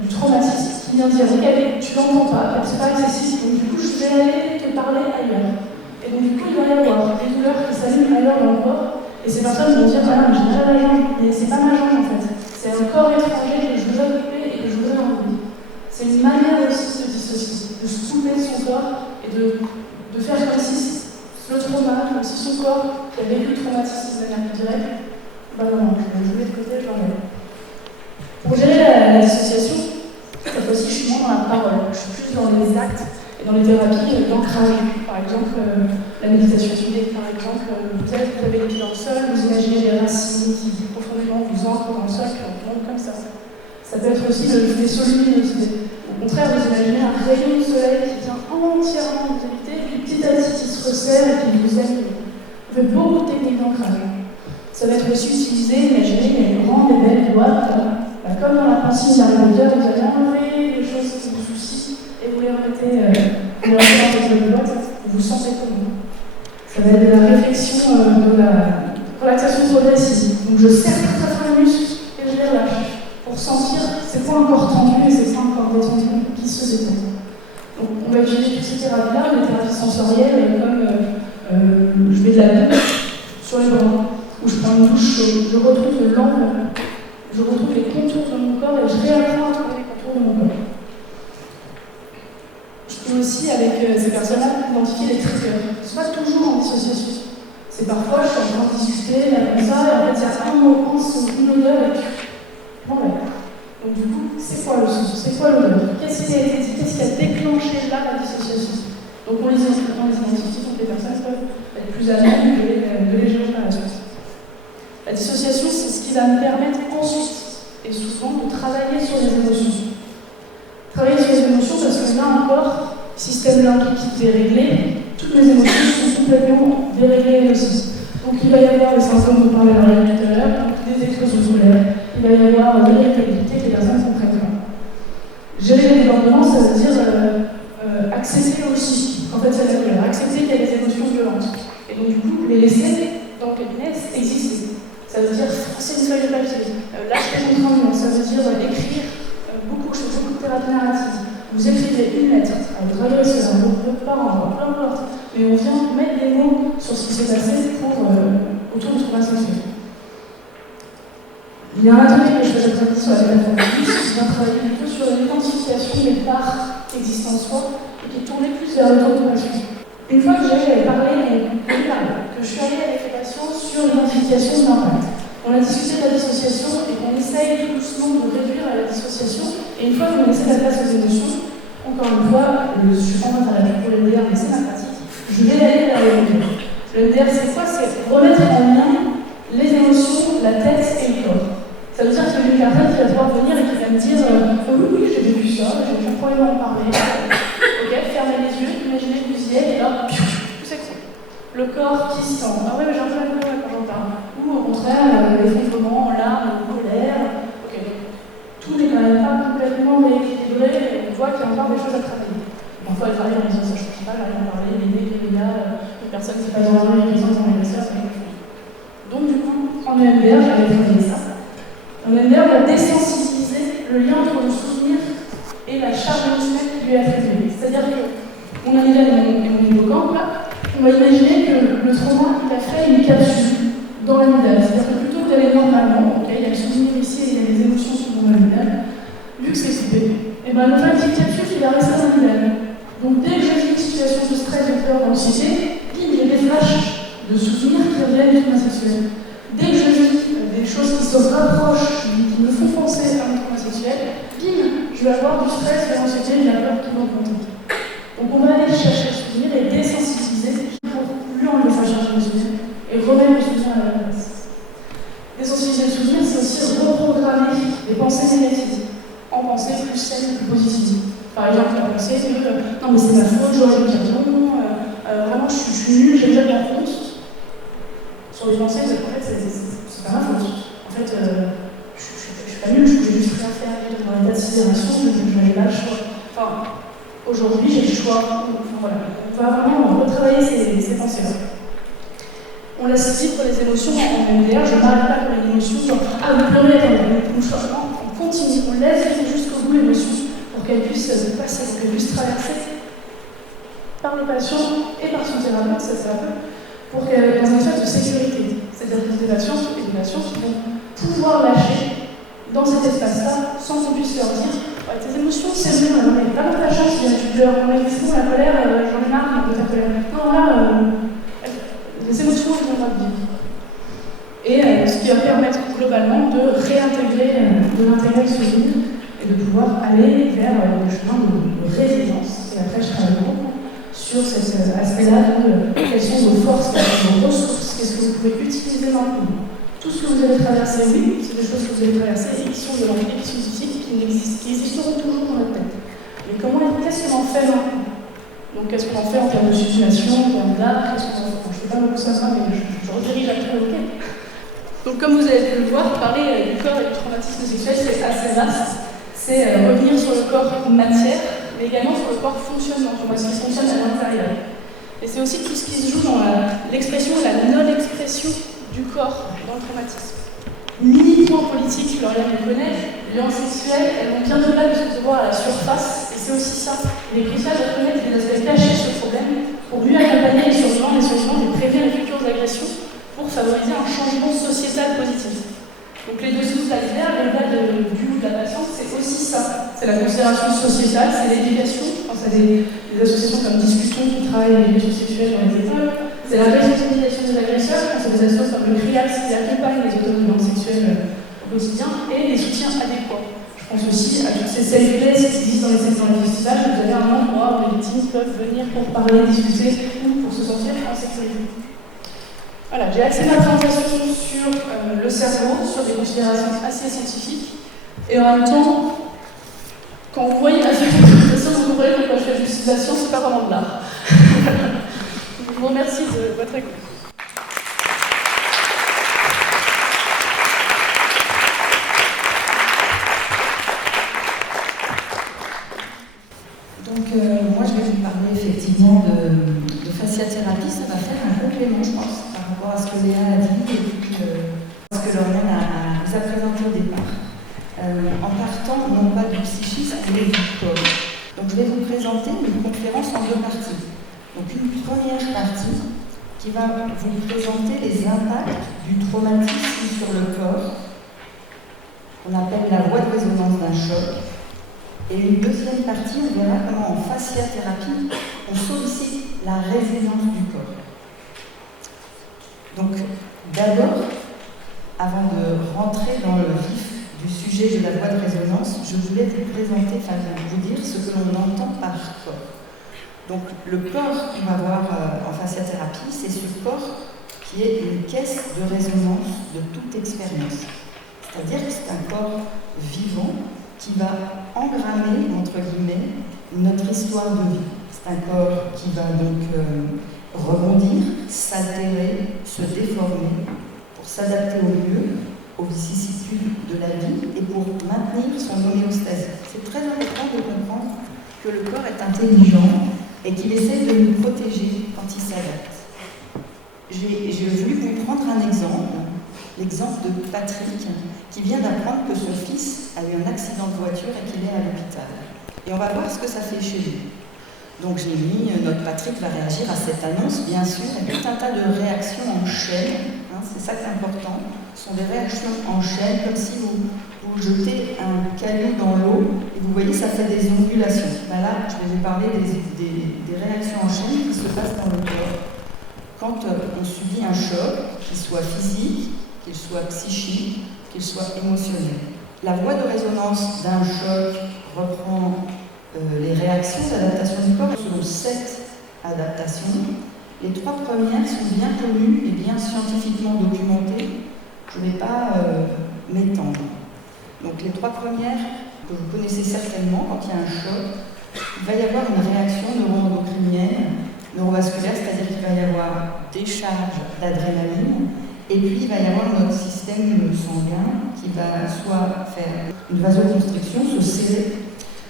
du traumatisme qui vient dire, ok, tu l'entends pas, c'est pas excessif, donc du coup je vais aller te parler ailleurs. Et donc du coup il va y avoir des douleurs qui s'allument ailleurs dans le corps, et ces personnes vont dire, ah non, j'ai déjà la jambe, mais c'est pas ma jambe en fait, c'est un corps étranger que je voudrais couper et que je voudrais enlever. C'est une manière aussi de se dissocier, de se couper de son corps et de faire comme si le trauma, comme si son corps qui a vécu le traumatisme de manière plus directe, bah non, je vais jouer de côté, je l'enlève. Pour gérer la dissociation, cette fois-ci, je suis moins dans la parole, je suis plus dans les actes et dans les thérapies d'ancrage. Par exemple, la méditation guidée, par exemple, peut-être vous avez les pieds dans le sol, vous imaginez les racines qui profondément vous ancrent dans le sol, qui remontent comme ça. Ça peut être aussi le faisceau lumineux. Au contraire, vous imaginez un rayon de soleil qui vient entièrement vous habiter, et puis petit à petit qui se resserre et qui vous anime. On fait beaucoup de techniques d'ancrage. Ça va être aussi utilisé, imaginez les grandes et belles boîtes. Comme dans la consigne d'Harry Potter, vous allez enlever les choses qui vous soucient et vous les remettez dans votre boîte, vous vous sentez comment. Ça va être de la réflexion, de la relaxation progressive. Donc je serre très les muscles et je les relâche pour sentir ces points encore tendus et ces points encore détendus qui se détendent. Donc on va utiliser toutes ces thérapies-là, les thérapies sensorielles, comme je mets de la douche sur les bras, ou je prends une douche chaude, je retrouve l'angle. Je retrouve les contours de mon corps et je réapprends à trouver les contours de mon corps. Je peux aussi, avec ces personnes-là, identifier les triggers. Ce n'est pas toujours en dissociation. C'est parfois, je suis en train de discuter, là, comme ça, et en fait, il y a un moment, une odeur, et puis, j'enlève. Donc, du coup, c'est quoi le son? C'est quoi l'odeur? Qu'est-ce qui a été dit? Qu'est-ce qui a déclenché là la dissociation? Donc, on les identifie, donc les personnes peuvent être plus à même de les gérer par la suite. La dissociation, c'est ce qui va me permettre ensuite, et souvent, de travailler sur les émotions. Travailler sur les émotions parce que là encore, système limbique déréglé, toutes les émotions sont complètement déréglées aussi. Donc il va y avoir les symptômes dont parlait Marie tout à l'heure, des explosions solaires, il va y avoir l'irritabilité que les personnes comprennent pas. Gérer les débordements, ça veut dire accepter aussi, en fait ça veut dire accepter qu'il y a des émotions violentes. Et donc du coup, les laisser dans le cabinet exister. Ça veut dire forcer une feuille de papier, lâcher les contraintes, ça veut dire Vous écrivez une lettre à votre agresseur, à votre parent, peu importe, mais on vient mettre des mots sur ce qui s'est passé autour du trauma sexuel. Il y a un atelier que je faisais travailler sur la métaphore, qui va travailler plutôt sur l'identification des parts existant en soi et qui tournait plus vers l'autocompassion. Une fois que j'ai parlé, que je suis allée avec les patients sur l'identification de l'impact, on a discuté de la dissociation et qu'on essaye tout doucement de réduire la dissociation. Et une fois qu'on essaie la place aux émotions, encore une fois, je suis en train de pour le MDR, mais c'est ma pratique, je vais aller vers le MDR. Le MDR, c'est quoi? C'est remettre en lien les émotions, la tête et le corps. Ça veut dire qu'il y a une personne qui va pouvoir venir et qui va me dire oui, j'ai vécu ça, j'ai aucun problème à en parler. Ok, fermez les yeux, imaginez que vous y êtes et là, tout s'écroule. Le corps qui se sent. Ah ouais, mais j'ai un peu la douleur quand j'en parle. Ou au contraire, l'effondrement en larmes, en colère. Ok, tout n'est quand même pas complètement rééquilibré, on voit qu'il y a encore des choses à travailler. Parfois, il travaille en disant ça, je ne sais pas, là, on parlait, les gars, une personne qui passe dans la rue, qui sont dans les ça, c'est quelque chose. Donc, du coup, en EMDR, j'avais travaillé ça. En EMDR, on va désensibiliser le lien entre le souvenir et la charge émotionnelle qui lui est attribuée. C'est-à-dire qu'on a déjà mon hippocampe, là, on va imaginer que le trauma, il a fait une capsule dans l'amygdale. C'est-à-dire que plutôt que d'aller normalement, okay, il y a le souvenir ici et il y a les émotions qui sont dans l'amygdale, vu que c'est coupé, et ben notre petite capsule, il va rester dans l'amygdale. Donc dès que j'ai une situation de stress, de peur, d'anxiété, j'ai des flashs de souvenirs qui reviennent du trauma sexuel. Dès que je vis des choses qui se rapprochent, qui me font penser à un trauma sexuel, je vais avoir du stress, de l'anxiété, de la peur qui vont augmenter. Donc on va aller chercher le souvenir et désensibiliser pour lui enlever sa charge émotionnelle et remettre le souvenir à la place. Désensibiliser le souvenir, c'est aussi reprogrammer les pensées négatives en pensées plus saines et plus positives. Par exemple, la pensée c'est non mais c'est ma faute, j'aurais dû dire non, vraiment je suis nulle, j'ai déjà de la honte. Sur les pensées, en fait, c'est pas ma faute. En fait, je suis pas nulle, je pouvais juste rien faire, être dans l'état de sidération, je n'avais pas le choix. Enfin, aujourd'hui, j'ai le choix. Enfin, voilà. On va vraiment retravailler ces pensées-là. On laisse libre les émotions en MDR, je ne m'arrête pas pour les émotions, genre ah vous pleurez, on continue, on laisse jusqu'au bout l'émotion pour qu'elle puisse passer, pour qu'elle puisse traverser par le patient et par son thérapeute, ça c'est un peu, pour qu'elle dans un état de sécurité. C'est-à-dire que des patients qui vont pouvoir lâcher dans cet espace-là sans qu'on puisse leur dire ouais, tes émotions c'est bien, mais pas dans ta chance, tu pleures, mais sinon la colère, j'en ai marre de ta colère. Non, là, les émotions elles vont pas vivre. Et ce qui va permettre globalement de réintégrer, de l'intégrer le souvenir et de pouvoir aller vers le chemin de résilience. Et après, je travaille beaucoup sur cet aspect-là de quelles sont vos forces, quelles sont vos ressources, qu'est-ce que vous pouvez utiliser maintenant. Tout ce que vous avez traversé, oui, c'est des choses que vous avez traversées et qui sont de l'enquête scientifique, qui existeront toujours dans notre tête. Mais qu'est-ce qu'on en fait maintenant? Donc, qu'est-ce qu'on en fait en termes de situation, en termes d'art, qu'est-ce qu'on en fait? Je ne fais pas beaucoup ça, mais je redirige après le week-end. Donc, comme vous avez pu le voir, parler du corps et du traumatisme sexuel, c'est assez vaste. C'est revenir sur le corps matière, mais également sur le corps fonctionnement, sur ce qui fonctionne à l'intérieur. Et c'est aussi tout ce qui se joue dans l'expression et la non-expression du corps dans le traumatisme. Mini point politique, Lauriane le connaît, les violences sexuelles, elles vont bien au-delà de ce que se voit à la surface, et c'est aussi ça. Il est crucial de reconnaître les aspects cachés de ce problème pour mieux accompagner les survivants et prévenir les futures agressions pour favoriser un changement sociétal positif. Donc les deux sous la au-delà du ou de la patience, c'est aussi ça. C'est la considération sociétale, c'est l'éducation. Je pense à des associations comme Discussion qui travaillent l'éducation sexuelle dans les écoles. C'est la responsabilisation des agresseurs. Je pense à des associations comme le CRIAX qui accompagnent les auteurs de violences sexuelles au quotidien et les soutiens adéquats. Je pense aussi à toutes ces safe places qui existent dans les festivals. Vous avez un endroit où les victimes peuvent venir pour parler, discuter ou pour se sentir en sécurité. Voilà, j'ai axé ma présentation sur le cerveau, sur des considérations assez scientifiques, et en même temps, quand vous voyez la présentation, vous comprenez pourquoi je fais juste de la science, c'est pas vraiment de l'art. Je vous remercie de votre écoute. Donc, moi, je vais vous parler effectivement de fasciathérapie. Ça va faire un complément, je pense, par rapport à ce que Léa a dit et puis ce que Lauriane nous a présenté au départ. En partant, non pas du psychisme, mais du corps. Donc je vais vous présenter une conférence en 2 parties. Donc une première partie qui va vous présenter les impacts du traumatisme sur le corps, qu'on appelle la voie de résonance d'un choc. Et une deuxième partie, on verra comment en fasciathérapie, on sollicite la résilience du corps. Donc d'abord, avant de rentrer dans le vif du sujet de la voie de résonance, je voulais vous présenter, vous dire ce que l'on entend par corps. Donc le corps qu'on va voir en fasciathérapie, c'est ce corps qui est une caisse de résonance de toute expérience. C'est-à-dire que c'est un corps vivant qui va engrammer, entre guillemets, notre histoire de vie. C'est un corps qui va donc rebondir, s'altérer, se déformer pour s'adapter au mieux aux vicissitudes de la vie et pour maintenir son homéostasie. C'est très important de comprendre que le corps est intelligent et qu'il essaie de nous protéger quand il s'adapte. J'ai voulu vous prendre un exemple, l'exemple de Patrick, qui vient d'apprendre que son fils a eu un accident de voiture et qu'il est à l'hôpital. Et on va voir ce que ça fait chez lui. Donc j'ai mis, notre Patrick va réagir à cette annonce, bien sûr, et tout un tas de réactions en chaîne, c'est ça qui est important, ce sont des réactions en chaîne, comme si vous jetez un caillou dans l'eau, et vous voyez, ça fait des ondulations. Ben là, je vais vous parler des réactions en chaîne qui se passent dans le corps quand on subit un choc, qu'il soit physique, qu'il soit psychique, qu'il soit émotionnel. La voie de résonance d'un choc reprend les réactions d'adaptation du corps selon 7 adaptations. Les 3 premières sont bien connues et bien scientifiquement documentées. Je ne vais pas m'étendre. Donc les 3 premières, que vous connaissez certainement, quand il y a un choc, il va y avoir une réaction neuroendocrinienne, neurovasculaire, c'est-à-dire qu'il va y avoir des charges d'adrénaline, et puis il va y avoir notre système sanguin qui va soit faire une vasoconstriction, se serrer,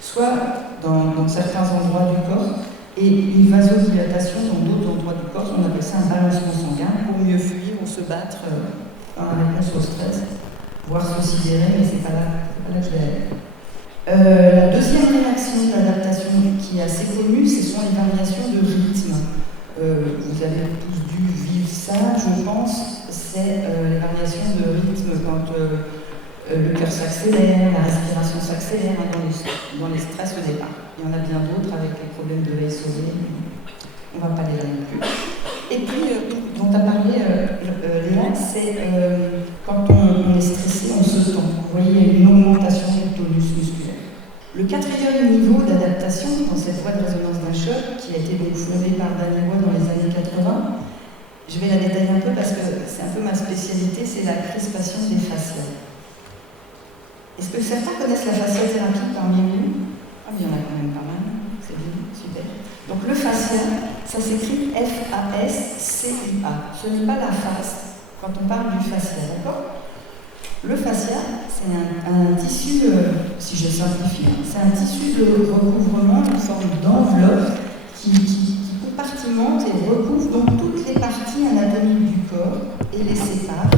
soit dans certains endroits du corps, et une vasodilatation dans d'autres endroits du corps. On appelle ça un balancement sanguin pour mieux fuir ou se battre dans la réponse au stress, voire se sidérer, mais c'est pas là que je vais aller. La deuxième réaction d'adaptation qui est assez connue, ce sont les variations de rythme. Vous avez tous dû vivre ça, je pense, c'est les variations de rythme quand le cœur s'accélère, la respiration s'accélère dans les stress au départ. Il y en a bien d'autres avec les problèmes de VSOD, on ne va pas les là non plus. Et puis, dont a parlé Léa, c'est quand on est stressé, on se tend. Vous voyez, il y a une augmentation du tonus musculaire. Le 4e niveau d'adaptation dans cette voie de résonance d'un choc, qui a été donc fondée par Daniel Roy dans les années 80, je vais la détailler un peu parce que c'est un peu ma spécialité, c'est la crispation des fascias. Est-ce que certains connaissent la fasciathérapie parmi vous? Ah, il y en a quand même pas mal, c'est bien, super. Donc le fascia, ça s'écrit F-A-S-C-I-A. Ce n'est pas la face quand on parle du fascia, d'accord? Le fascia, c'est un tissu, si je simplifie, c'est un tissu de recouvrement, une sorte d'enveloppe qui compartimente et recouvre donc toutes les parties anatomiques du corps et les sépare.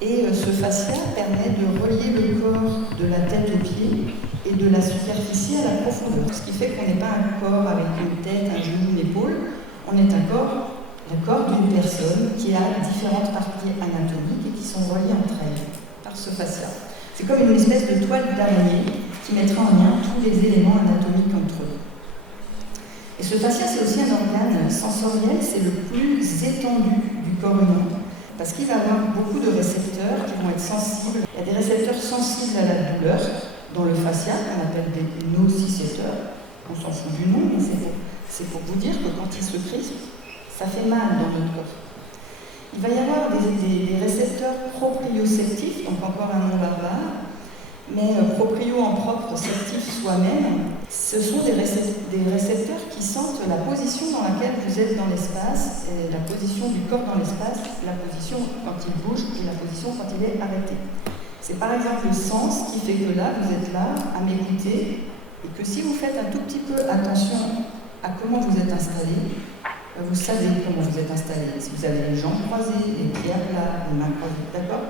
Et ce fascia permet de relier le corps de la tête aux pieds et de la superficie à la profondeur. Ce qui fait qu'on n'est pas un corps avec une tête, un genou, une épaule, on est un corps, le corps d'une personne qui a différentes parties anatomiques et qui sont reliées entre elles par ce fascia. C'est comme une espèce de toile d'araignée qui mettra en lien tous les éléments anatomiques entre eux. Et ce fascia, c'est aussi un organe sensoriel, c'est le plus étendu du corps humain, parce qu'il va avoir beaucoup de récepteurs qui vont être sensibles. Il y a des récepteurs sensibles à la douleur dans le fascia, qu'on appelle des nocicepteurs. On s'en fout du nom, mais c'est pour vous dire que quand il se crispe, ça fait mal dans notre corps. Il va y avoir des récepteurs proprioceptifs, donc encore un nom barbare, mais proprio en propre, septif soi-même, ce sont des récepteurs qui sentent la position dans laquelle vous êtes dans l'espace, et la position du corps dans l'espace, la position quand il bouge et la position quand il est arrêté. C'est par exemple le sens qui fait que là, vous êtes là à m'écouter, et que si vous faites un tout petit peu attention à comment vous êtes installé, vous savez comment vous êtes installé. Si vous avez les jambes croisées, les pieds à plat, les mains croisées, d'accord?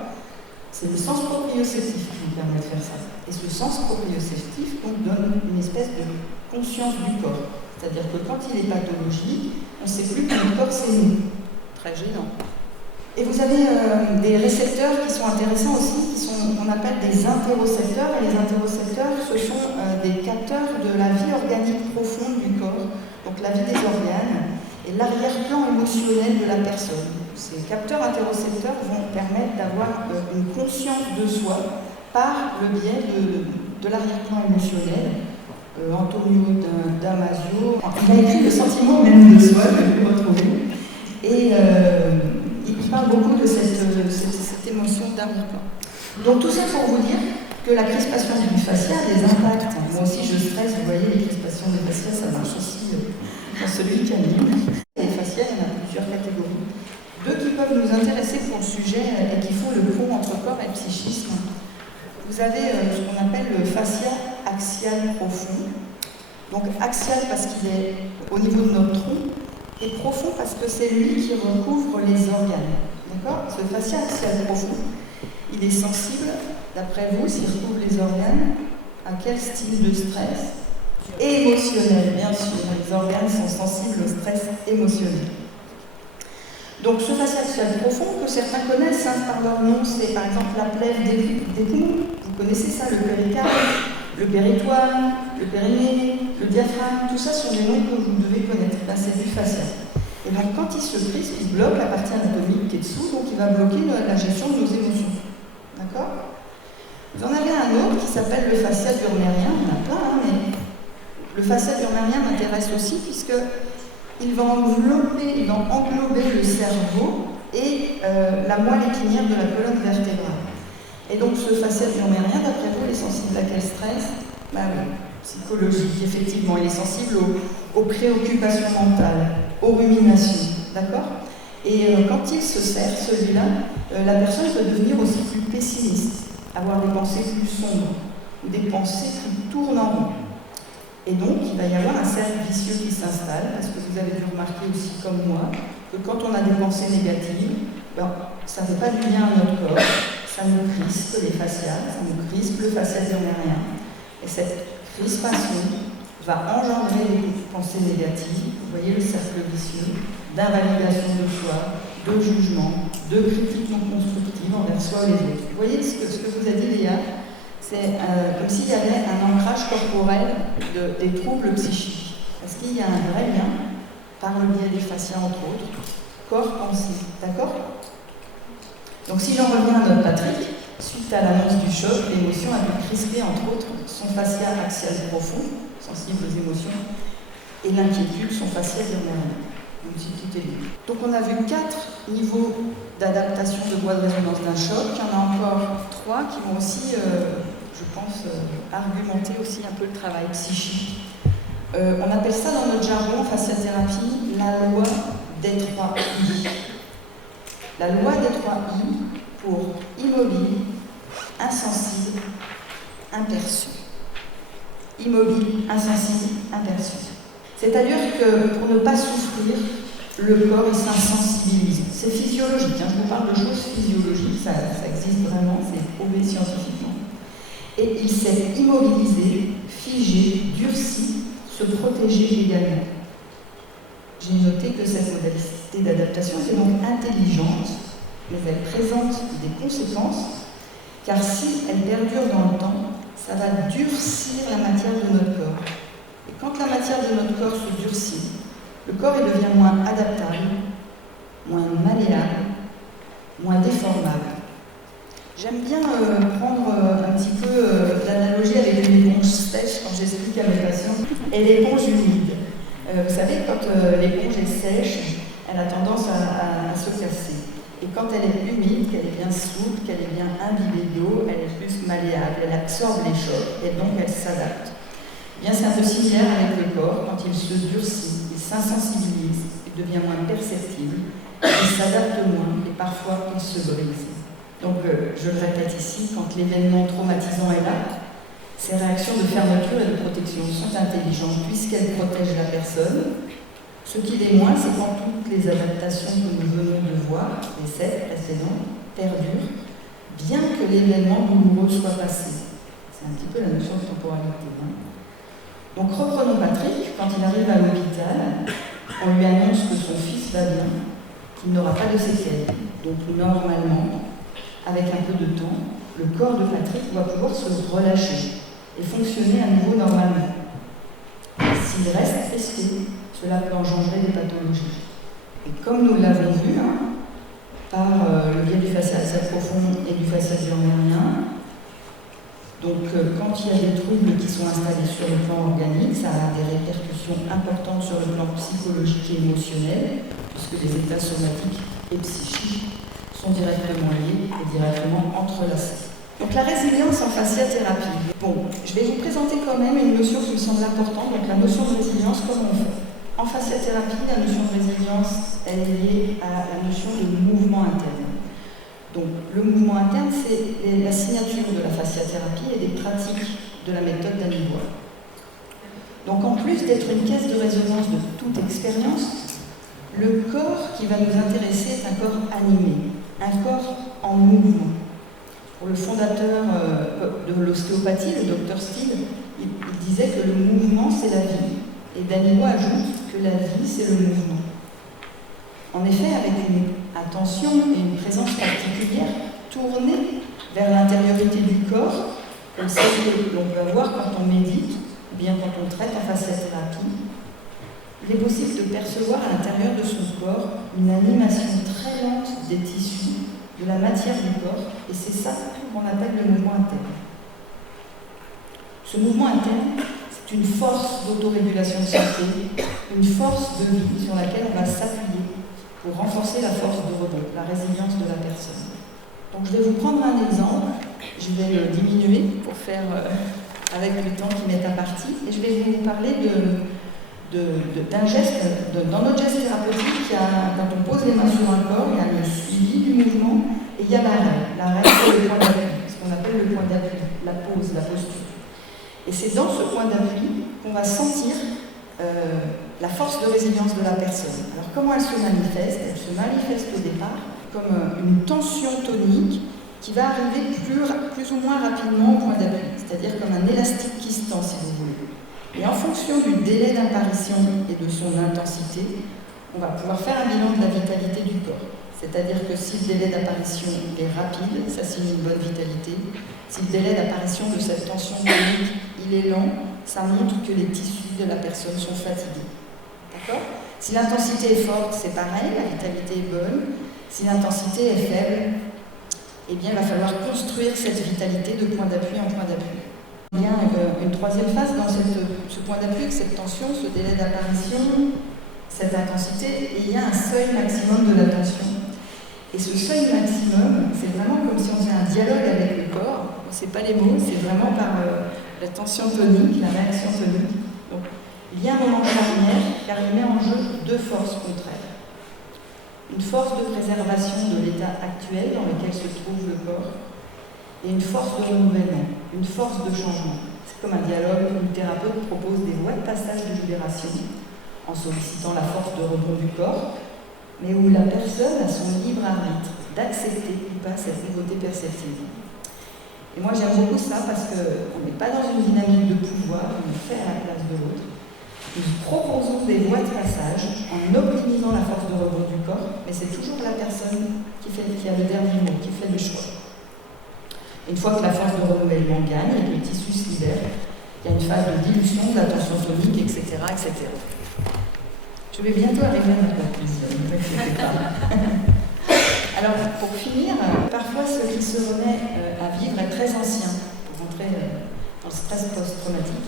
C'est le sens proprioceptif qui vous permet de faire ça. Et ce sens proprioceptif donc, donne une espèce de conscience du corps. C'est-à-dire que quand il est pathologique, on ne sait plus que notre corps c'est nous. Très gênant. Et vous avez des récepteurs qui sont intéressants aussi, qu'on appelle des interocepteurs. Et les interocepteurs, ce sont des capteurs de la vie organique profonde du corps, donc la vie des organes et l'arrière-plan émotionnel de la personne. Ces capteurs interocepteurs vont permettre d'avoir une conscience de soi par le biais de l'arrière-plan émotionnel. Antonio Damasio, il a écrit Le sentiment même de soi, que vous retrouvez. Et il parle beaucoup de cette émotion d'arrière-plan. Donc tout ça pour vous dire que la crispation du fascia a des impacts. Moi aussi je stresse, vous voyez, les crispations des fascias, ça marche aussi dans celui qui anime. Les fascias, il y en a plusieurs catégories. Deux qui peuvent nous intéresser pour le sujet et qui font le pont entre corps et psychisme. Vous avez ce qu'on appelle le fascia axial profond. Donc axial parce qu'il est au niveau de notre tronc, et profond parce que c'est lui qui recouvre les organes. D'accord ? Ce fascia axial profond, il est sensible, d'après vous, s'il recouvre les organes, à quel style de stress ? Émotionnel, bien sûr. Les organes sont sensibles au stress émotionnel. Donc ce fascia axial profond, que certains connaissent par leur nom, c'est par exemple la plèvre des poumons. Vous connaissez ça, le péricarde, le péritoine, le périnée, le diaphragme, tout ça sont des noms que vous devez connaître. Là, c'est du fascia. Et donc, quand il se crispe, il bloque la partie anatomique qui est dessous, donc il va bloquer la gestion de nos émotions. D'accord ? Vous en avez un autre qui s'appelle le fascia burmérien, il y en a plein, hein, mais le fascia burmérien m'intéresse aussi, puisqu'il va englober le cerveau et la moelle épinière de la colonne vertébrale. Et donc ce fascia burmérien, d'après vous, il est sensible à quel stress ? Ben oui, psychologique, effectivement. Il est sensible aux préoccupations mentales, aux ruminations. D'accord ? Et quand il se serre, celui-là, la personne peut devenir aussi plus pessimiste, avoir des pensées plus sombres, ou des pensées qui tournent en rond. Et donc, il va y avoir un cercle vicieux qui s'installe, parce que vous avez dû remarquer aussi, comme moi, que quand on a des pensées négatives, ben, ça ne fait pas du bien à notre corps. Ça nous crispe les fascias, ça nous crispe le fascia burmérien. Et cette crispation va engendrer des pensées négatives, vous voyez le cercle vicieux, d'invalidation de soi, de jugement, de critique non constructive envers soi et les autres. Vous voyez ce que vous a dit Léa ? C'est comme s'il y avait un ancrage corporel des troubles psychiques. Parce qu'il y a un vrai lien, par le biais des fascias entre autres, corps-pensée. D'accord ? Donc si j'en reviens à notre Patrick, suite à l'annonce du choc, l'émotion a pu crisper entre autres son fascia axial profond, sensible aux émotions, et l'inquiétude, son fascia burmérien. Donc si tout est lié. Donc on a vu 4 niveaux d'adaptation de voie de résonance d'un choc. Il y en a encore 3 qui vont aussi, je pense, argumenter aussi un peu le travail psychique. On appelle ça dans notre jargon, fasciathérapie, la loi des 3 I. La loi des 3 I pour immobile, insensible, imperçu. Immobile, insensible, imperçu. C'est-à-dire que pour ne pas souffrir, le corps il s'insensibilise. C'est physiologique, hein, je vous parle de choses physiologiques, ça existe vraiment, c'est prouvé scientifiquement. Et il s'est immobilisé, figé, durci, se protéger également. J'ai noté que cette modalité d'adaptation est donc intelligente, mais elle présente des conséquences, car si elle perdure dans le temps, ça va durcir la matière de notre corps. Et quand la matière de notre corps se durcit, le corps il devient moins adaptable, moins malléable, moins déformable. J'aime bien prendre un petit peu l'analogie avec l'éponge sèche quand j'explique à mes patients, et l'éponge humide. Vous savez, quand l'éponge est sèche, elle a tendance à se casser. Et quand elle est humide, qu'elle est bien souple, qu'elle est bien imbibée d'eau, elle est plus malléable, elle absorbe les chocs et donc elle s'adapte. Eh bien, c'est un peu similaire avec le corps, quand il se durcit, il s'insensibilise, il devient moins perceptible, il s'adapte moins et parfois il se brise. Donc, je le répète ici, quand l'événement traumatisant est là, ces réactions de fermeture et de protection sont intelligentes puisqu'elles protègent la personne. Ce qui l'est moins, c'est quand toutes les adaptations que nous venons de voir, les 7 précédentes, perdurent, bien que l'événement douloureux soit passé. C'est un petit peu la notion de temporalité. Hein. Donc reprenons Patrick, quand il arrive à l'hôpital, on lui annonce que son fils va bien, qu'il n'aura pas de séquelles. Donc normalement, avec un peu de temps, le corps de Patrick va pouvoir se relâcher et fonctionner à nouveau normalement. S'il reste festé, cela peut engendrer des pathologies. Et comme nous l'avons vu, par le biais du fascia profond et du fascia glandérien, donc quand il y a des troubles qui sont installés sur le plan organique, ça a des répercussions importantes sur le plan psychologique et émotionnel, puisque les états somatiques et psychiques sont directement liés et directement entrelacés. Donc la résilience en fasciathérapie. Bon, je vais vous présenter quand même une notion qui me semble importante, donc la notion de résilience, comment on fait. En fasciathérapie, la notion de résilience, elle est liée à la notion de mouvement interne. Donc le mouvement interne, c'est la signature de la fasciathérapie et des pratiques de la méthode d'Anibois. Donc en plus d'être une caisse de résonance de toute expérience, le corps qui va nous intéresser est un corps animé, un corps en mouvement. Pour le fondateur de l'ostéopathie, le docteur Steele, il disait que le mouvement, c'est la vie. Et Danibois ajoute que la vie, c'est le mouvement. En effet, avec une attention et une présence particulière tournée vers l'intériorité du corps, comme celle que l'on peut avoir quand on médite, ou bien quand on traite en fasciathérapie, il est possible de percevoir à l'intérieur de son corps une animation très lente des tissus, de la matière du corps, et c'est ça qu'on appelle le mouvement interne. Ce mouvement interne, c'est une force d'autorégulation de santé, une force de vie sur laquelle on va s'appuyer pour renforcer la force de rebond, la résilience de la personne. Donc je vais vous prendre un exemple, je vais le diminuer pour faire avec le temps qui m'est imparti, et je vais vous parler d'un geste, dans notre geste thérapeutique, quand on pose les mains sur un corps, il y a le suivi du mouvement et il y a l'arrêt. L'arrêt, c'est le point d'appui, ce qu'on appelle le point d'appui, la pose, la posture. Et c'est dans ce point d'appui qu'on va sentir la force de résilience de la personne. Alors comment elle se manifeste? Elle se manifeste au départ comme une tension tonique qui va arriver plus ou moins rapidement au point d'appui, c'est-à-dire comme un élastique qui se tend, si vous voulez. Et en fonction du délai d'apparition et de son intensité, on va pouvoir faire un bilan de la vitalité du corps. C'est-à-dire que si le délai d'apparition est rapide, ça signe une bonne vitalité. Si le délai d'apparition de cette tension tonique, il est lent, ça montre que les tissus de la personne sont fatigués. D'accord? Si l'intensité est forte, c'est pareil, la vitalité est bonne. Si l'intensité est faible, eh bien, il va falloir construire cette vitalité de point d'appui en point d'appui. Il y a une troisième phase dans ce point d'appui, cette tension, ce délai d'apparition, cette intensité, et il y a un seuil maximum de la tension. Et ce seuil maximum, c'est vraiment comme si on faisait un dialogue avec le corps. C'est pas les mots, c'est vraiment par la tension tonique, la réaction tonique. Donc, il y a un moment charnière car il met en jeu deux forces contraires. Une force de préservation de l'état actuel dans lequel se trouve le corps, et une force de renouvellement, une force de changement. C'est comme un dialogue où le thérapeute propose des voies de passage de libération en sollicitant la force de rebond du corps, mais où la personne a son libre arbitre d'accepter ou pas cette nouveauté perceptive. Et moi j'aime beaucoup ça parce qu'on n'est pas dans une dynamique de pouvoir, on est fait à la place de l'autre. Nous proposons des voies de passage en optimisant la force de rebond du corps, mais c'est toujours la personne qui a le dernier mot, qui fait le choix. Une fois que la force de renouvellement gagne et que le tissu se libère, il y a une phase de dilution, de la tension tonique, etc., etc. Je vais bientôt arriver à ma conclusion, ne vous inquiétez pas. Alors, pour finir, parfois ce qui se remet à vivre est très ancien, pour rentrer dans le stress post-traumatique.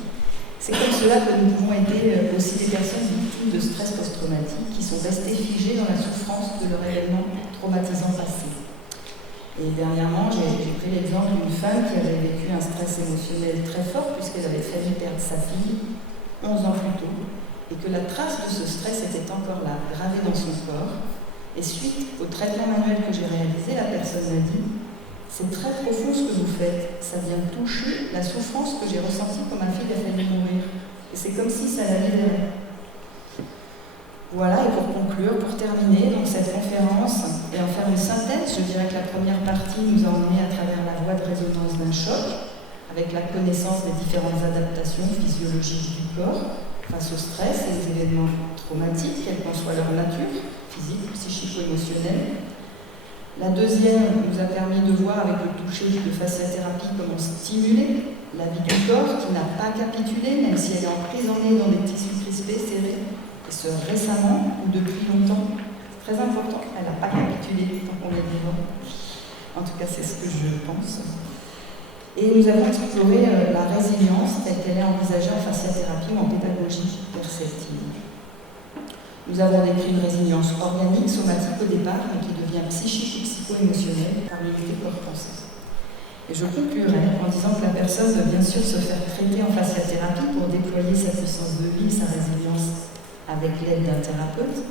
C'est comme cela que nous pouvons aider aussi les personnes victimes de stress post-traumatique qui sont restées figées dans la souffrance de leur événement traumatisant passé. Et dernièrement, j'ai pris l'exemple d'une femme qui avait vécu un stress émotionnel très fort puisqu'elle avait failli perdre sa fille 11 ans plus tôt et que la trace de ce stress était encore là, gravée dans son corps. Et suite au traitement manuel que j'ai réalisé, la personne m'a dit « C'est très profond ce que vous faites, ça vient toucher la souffrance que j'ai ressentie quand ma fille a failli mourir. Et c'est comme si ça la libérait. » Voilà, et pour conclure, pour terminer donc cette conférence et en faire une synthèse, je dirais que la première partie nous a emmenés à travers la voie de résonance d'un choc, avec la connaissance des différentes adaptations physiologiques du corps face au stress et aux événements traumatiques, quelle qu'en soit leur nature, physique, psychique ou émotionnelle. La deuxième nous a permis de voir avec le toucher de fasciathérapie comment stimuler la vie du corps qui n'a pas capitulé, même si elle est emprisonnée dans des tissus crispés, serrés, et ce récemment ou depuis longtemps. Très important, elle n'a pas capitulé tant qu'on est vivant. En tout cas, c'est ce que je pense. Et nous avons exploré la résilience telle qu'elle est envisagée en fasciathérapie ou en pédagogie perceptive. Nous avons décrit une résilience organique, somatique au départ, mais qui devient psychique et psycho-émotionnelle par l'unité corps-pensée. Et je conclurai en disant que la personne doit bien sûr se faire traiter en fasciathérapie pour déployer sa puissance de vie, sa résilience avec l'aide d'un thérapeute,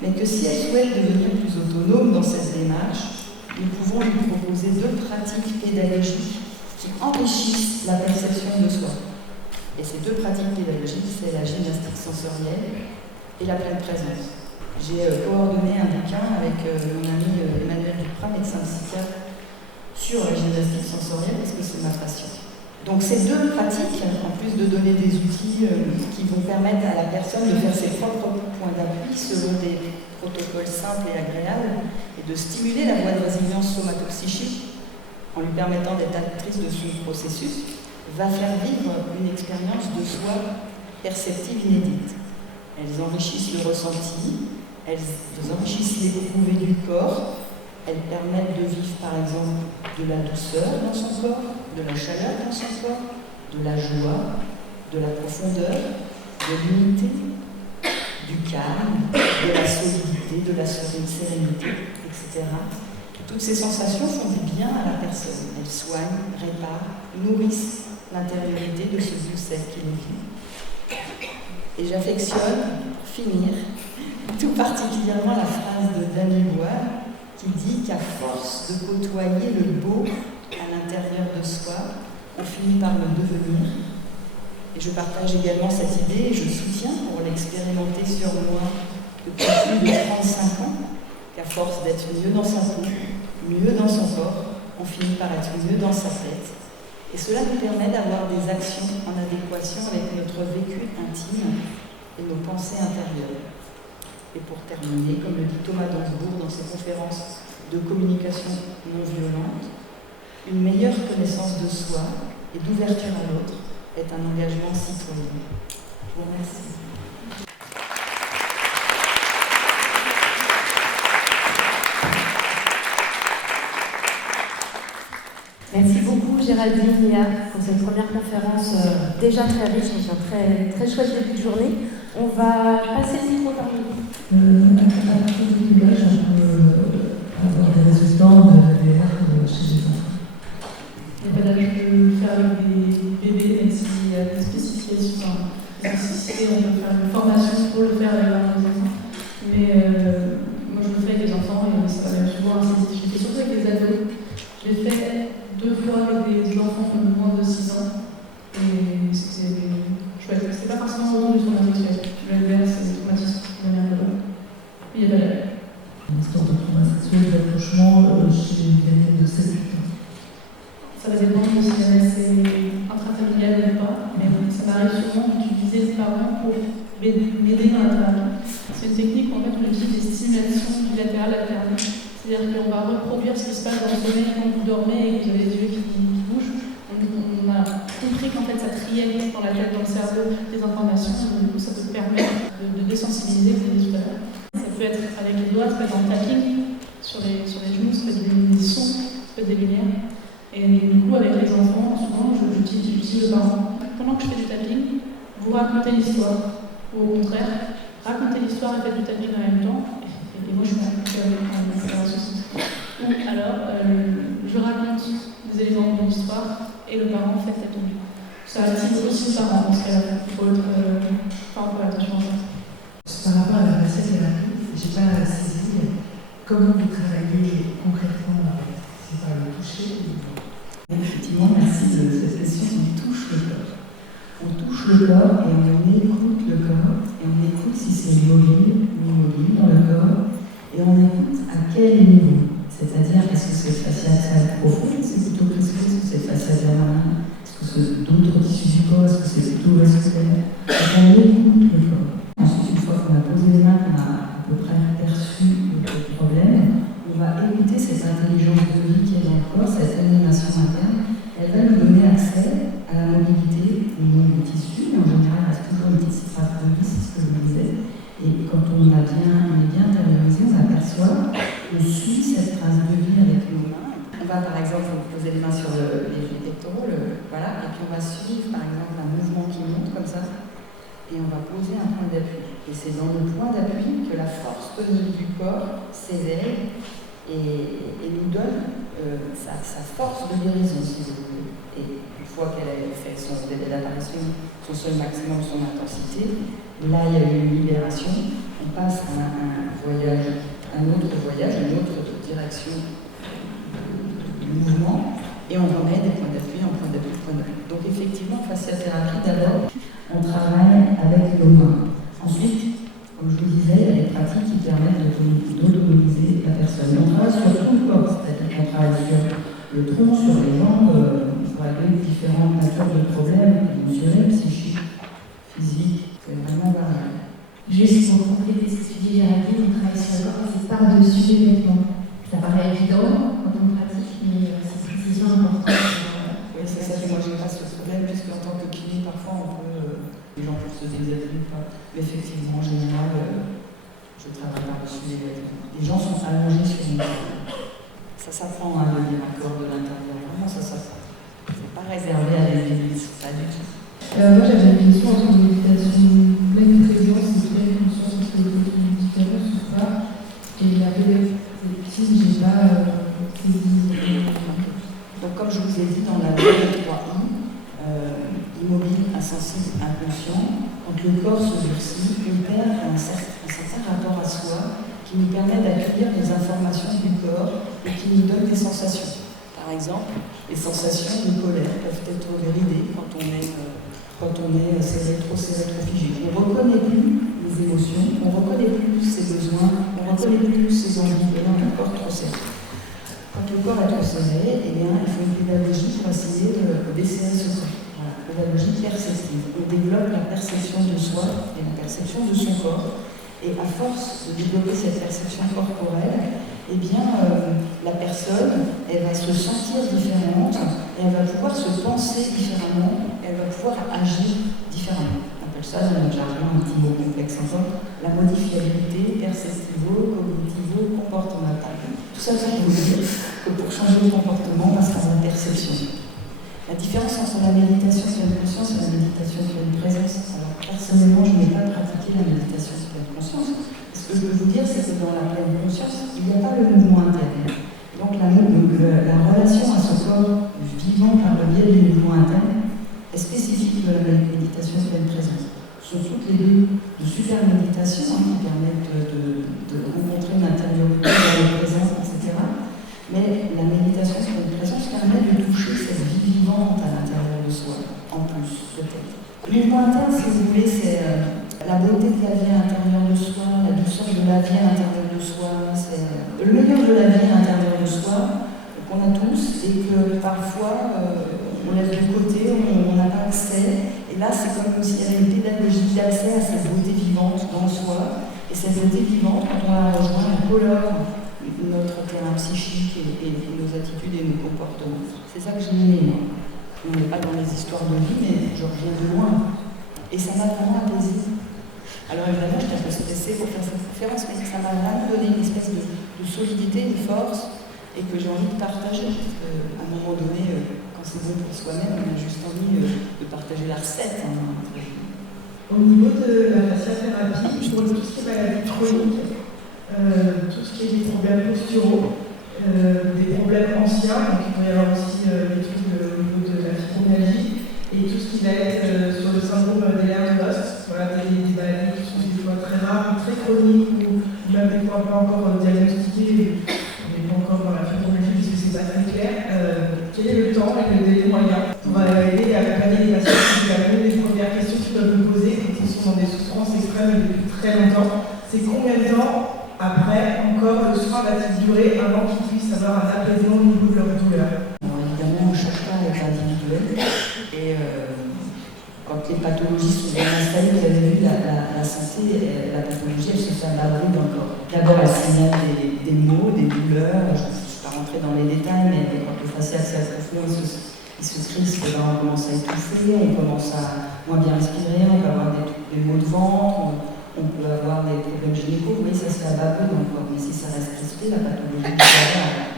mais que si elle souhaite devenir plus autonome dans cette démarche, nous pouvons lui proposer 2 pratiques pédagogiques qui enrichissent la perception de soi. Et ces 2 pratiques pédagogiques, c'est la gymnastique sensorielle et la pleine présence. J'ai coordonné un bouquin avec mon ami Emmanuel Duprat, médecin psychiatre, sur la gymnastique sensorielle parce que c'est ma passion. Donc ces 2 pratiques, en plus de donner des outils qui vont permettre à la personne de faire ses propres points d'appui selon des protocoles simples et agréables et de stimuler la voie de résilience somatopsychique en lui permettant d'être actrice de son processus, va faire vivre une expérience de soi perceptive inédite. Elles enrichissent le ressenti, elles enrichissent l'éprouvé du corps, elles permettent de vivre par exemple de la douceur dans son corps, de la chaleur dans son corps, de la joie, de la profondeur, de l'unité, du calme, de la solidité, de la sérénité, etc. Toutes ces sensations font du bien à la personne. Elles soignent, réparent, nourrissent l'intériorité de celui ou celle qui les vit. Et j'affectionne, pour finir, tout particulièrement la phrase de Dany Bois qui dit qu'à force de côtoyer le beau à l'intérieur de soi, on finit par le devenir. Et je partage également cette idée et je soutiens pour l'expérimenter sur moi depuis plus de 35 ans, qu'à force d'être mieux dans sa peau, mieux dans son corps, on finit par être mieux dans sa tête. Et cela nous permet d'avoir des actions en adéquation avec notre vécu intime et nos pensées intérieures. Et pour terminer, comme le dit Thomas Danzbourg dans ses conférences de communication non violente, une meilleure connaissance de soi et d'ouverture à l'autre est un engagement citoyen. Je vous remercie. Merci beaucoup Géraldine Léa pour cette première conférence déjà très riche, donc un très chouette début de journée. On va passer le micro par nous. À partir du village, on peut avoir des résultats de l'ADR chez les enfants. Et voilà, je peux faire avec des bébés, même s'il y a des spécificités, on peut faire une formation pour le faire avec les enfants. Mais moi je le fais avec les enfants et ça va même souvent assez. Je le fais surtout avec les ados. Je l'ai fait 2 fois avec des enfants de moins de 6 ans. Et c'était chouette. C'est pas forcément autour du traumatisme sexuel. Le LBR, c'est le traumatisme de manière globale. Il y a de la Une histoire de trauma sexuel, d'accouchement chez une gamine de 7-8 ans. Ça va dépendre de si c'est intrafamilial ou pas, mais ça m'arrive souvent d'utiliser les parents pour m'aider dans la thérapie. C'est une technique où en fait on utilise des stimulations bilatérales alternées. C'est-à-dire qu'on va reproduire ce qui se passe dans le sommeil quand vous dormez et que vous avez les yeux qui bougent. On a compris qu'en fait ça triait dans la tête, dans le cerveau des informations, et du coup ça peut permettre de désensibiliser, vous l'avez dit tout à l'heure. Ça peut être avec les doigts, ça peut être en tapping sur les genoux, ça peut être des sons, ça peut être des lumières. Et du coup avec les enfants, souvent j'utilise le parent. Pendant que je fais du tapping, vous racontez l'histoire. Ou au contraire, racontez l'histoire et faites du tapping en même temps. Et moi je me raconte avec ou alors je raconte des éléments de l'histoire et le parent fait la tombe. Ça active aussi le parent dans ce cas-là. Il faut faire attention à ça. Par rapport à la fasciathérapie, je n'ai pas saisi comment vous travaillez concrètement avec. C'est par le toucher. Effectivement, merci de cette question. On touche le corps. On touche le corps et on écoute le corps. Et on écoute si c'est mobile ou immobile dans le corps. Et on écoute à quel niveau. C'est-à-dire, est-ce que c'est facial profond, c'est plutôt crispé, est-ce que c'est facial Est-ce que d'autres tissus du corps? Est-ce que c'est plutôt vasculaire? On écoute le corps. Ensuite, une fois qu'on a posé les mains, qu'on a à peu près perçu le problème, on va écouter cette intelligence de vie qui est dans le corps, cette animation interne. Elle va nous donner accès à la mobilité ou non du tissu. En général, il reste toujours une petite trace de vie, c'est ce que je vous disais. Et quand on est bien intériorisé, on aperçoit, on suit cette trace de vie avec nos mains. On va par exemple poser les mains sur les pectoraux, voilà, et puis on va suivre par exemple un mouvement qui monte comme ça, et on va poser un point d'appui. Et c'est dans le point d'appui que la force tonique du corps s'éveille et nous donne sa force de guérison, si vous voulez. Et une fois qu'elle a fait son délai d'apparition, son seuil maximum, son intensité, là il y a eu une libération, on passe à un voyage, un autre voyage, une autre direction du mouvement, et on remet des points d'appui en point d'appui, point d'appui. Donc effectivement, fasciathérapie, d'abord, on travaille avec nos mains. Ensuite, comme je vous disais, il y a des pratiques qui permettent d'autonomiser la personne. On travaille sur tout le corps, c'est-à-dire qu'on travaille sur le tronc, sur les jambes, pour régler différentes natures de problèmes, émotionnels, psychiques, physiques, c'est vraiment variable. Juste pour compléter ce que tu dis, Géraldine, on travaille sur le corps, c'est par-dessus les vêtements. Ça paraît évident quand on pratique, mais c'est une précision importante. Oui, c'est ça que moi je passe le problème, puisque en tant que kiné, parfois on peut. Les gens peuvent se déshabiller ou pas. Mais effectivement, en général, je travaille par-dessus les vêtements. Les gens sont allongés sur une table. Ça s'apprend à lire un corps de l'intérieur. Vraiment, ça s'apprend. C'est pas réservé à l'église, pas du tout. Moi, j'avais une question entre méditation pleine présence et pleine conscience. Est-ce que vous avez une différence ou pas? Et la petite, j'ai pas saisi. Donc, comme je vous ai dit, dans la loi des 3I, immobile, insensible, inconscient, quand le corps se durcit, il perd un certain rapport à soi qui nous permet d'accueillir les informations du corps et qui nous donne des sensations. Par exemple, les sensations de colère peuvent être véridées quand on est serré, trop figé. On ne reconnaît plus les émotions, on ne reconnaît plus ses besoins, on ne reconnaît plus ses envies, et le corps trop serré. Quand le corps est trop serré, il faut une pédagogie pour essayer de desserrer ce corps. Pédagogie perceptive. On développe la perception de soi et la perception de son corps. Et à force de développer cette perception corporelle, eh bien, la personne, elle va se sentir différente, et elle va pouvoir se penser différemment, elle va pouvoir agir différemment. On appelle ça dans notre jargon un petit mot complexe encore, la modifiabilité perceptivo-cognitivo-comportementale. Tout ça, ça veut dire que pour changer le comportement, on passe par la perception. La différence entre la méditation pleine conscience et la méditation pleine présence. Alors, personnellement, je n'ai pas pratiqué la méditation pleine conscience. Ce que je veux vous dire, c'est que dans la pleine conscience, il n'y a pas le mouvement interne. Donc, la relation à ce corps vivant par le biais du mouvement interne est spécifique de la méditation pleine présence. Ce sont toutes les deux de super méditations qui permettent de rencontrer une intériorité dans le présent, etc. Mais la méditation pleine présence permet de toucher cette vie vivante à l'intérieur de soi, en plus, peut-être. Le mouvement interne, si vous voulez, c'est la beauté de la vie à l'intérieur de soi, la douceur de la vie à l'intérieur de soi, c'est le meilleur de la vie à l'intérieur de soi, qu'on a tous, et que parfois on laisse de côté, on n'a pas accès. Et là, c'est comme s'il y avait une pédagogie d'accès à cette beauté vivante dans soi. Et cette beauté vivante, quand on la rejoint, elle colore notre terrain psychique et nos attitudes et nos comportements. C'est ça que j'ai aimé, moi. On n'est pas dans les histoires de vie, mais je reviens de loin. Et ça m'a vraiment apaisé. Alors évidemment, j'étais un peu stressée pour faire cette conférence, mais ça m'a vraiment donné une espèce de solidité, de force, et que j'ai envie de partager. Parce qu'à un moment donné, quand c'est bon pour soi-même, on a juste envie de partager la recette. Au niveau de la fasciathérapie, pour tout ce qui est maladie chronique, tout ce qui est des problèmes posturaux, des problèmes anciens, donc il peut y avoir aussi des trucs au niveau de la fibromyalgie, et tout ce qui va être sur le syndrome des lèvres de l'os, voilà, des maladies qui sont des fois très rares, très chroniques, ou même des fois pas encore diagnostiquées, mais pas encore dans la fibromyalgie, puisque c'est pas très clair. Quel est le temps et le délai moyen pour aider à accompagner les patients? C'est l'une des premières questions qu'ils peuvent me poser quand ils sont dans des souffrances extrêmes depuis très longtemps. C'est combien de temps après, encore, le soin va-t-il durer avant qu'ils puissent avoir un apaisement au niveau de leur douleur? Alors évidemment, on ne cherche pas à être individuel. quand les pathologies sont bien installées, vous avez vu, la santé, la pathologie, elle se fait abattre dans le corps. D'abord, elle signale des maux, des douleurs. Je ne vais pas rentrer dans les détails, mais quand le facial s'est atrophié, il se crispe, on commence à étouffer, on commence à moins bien respirer, on peut avoir des maux de ventre, on peut avoir des problèmes gynéco. Vous voyez, ça se fait abattre dans le corps. Mais si ça reste crispé, la pathologie peut avoir.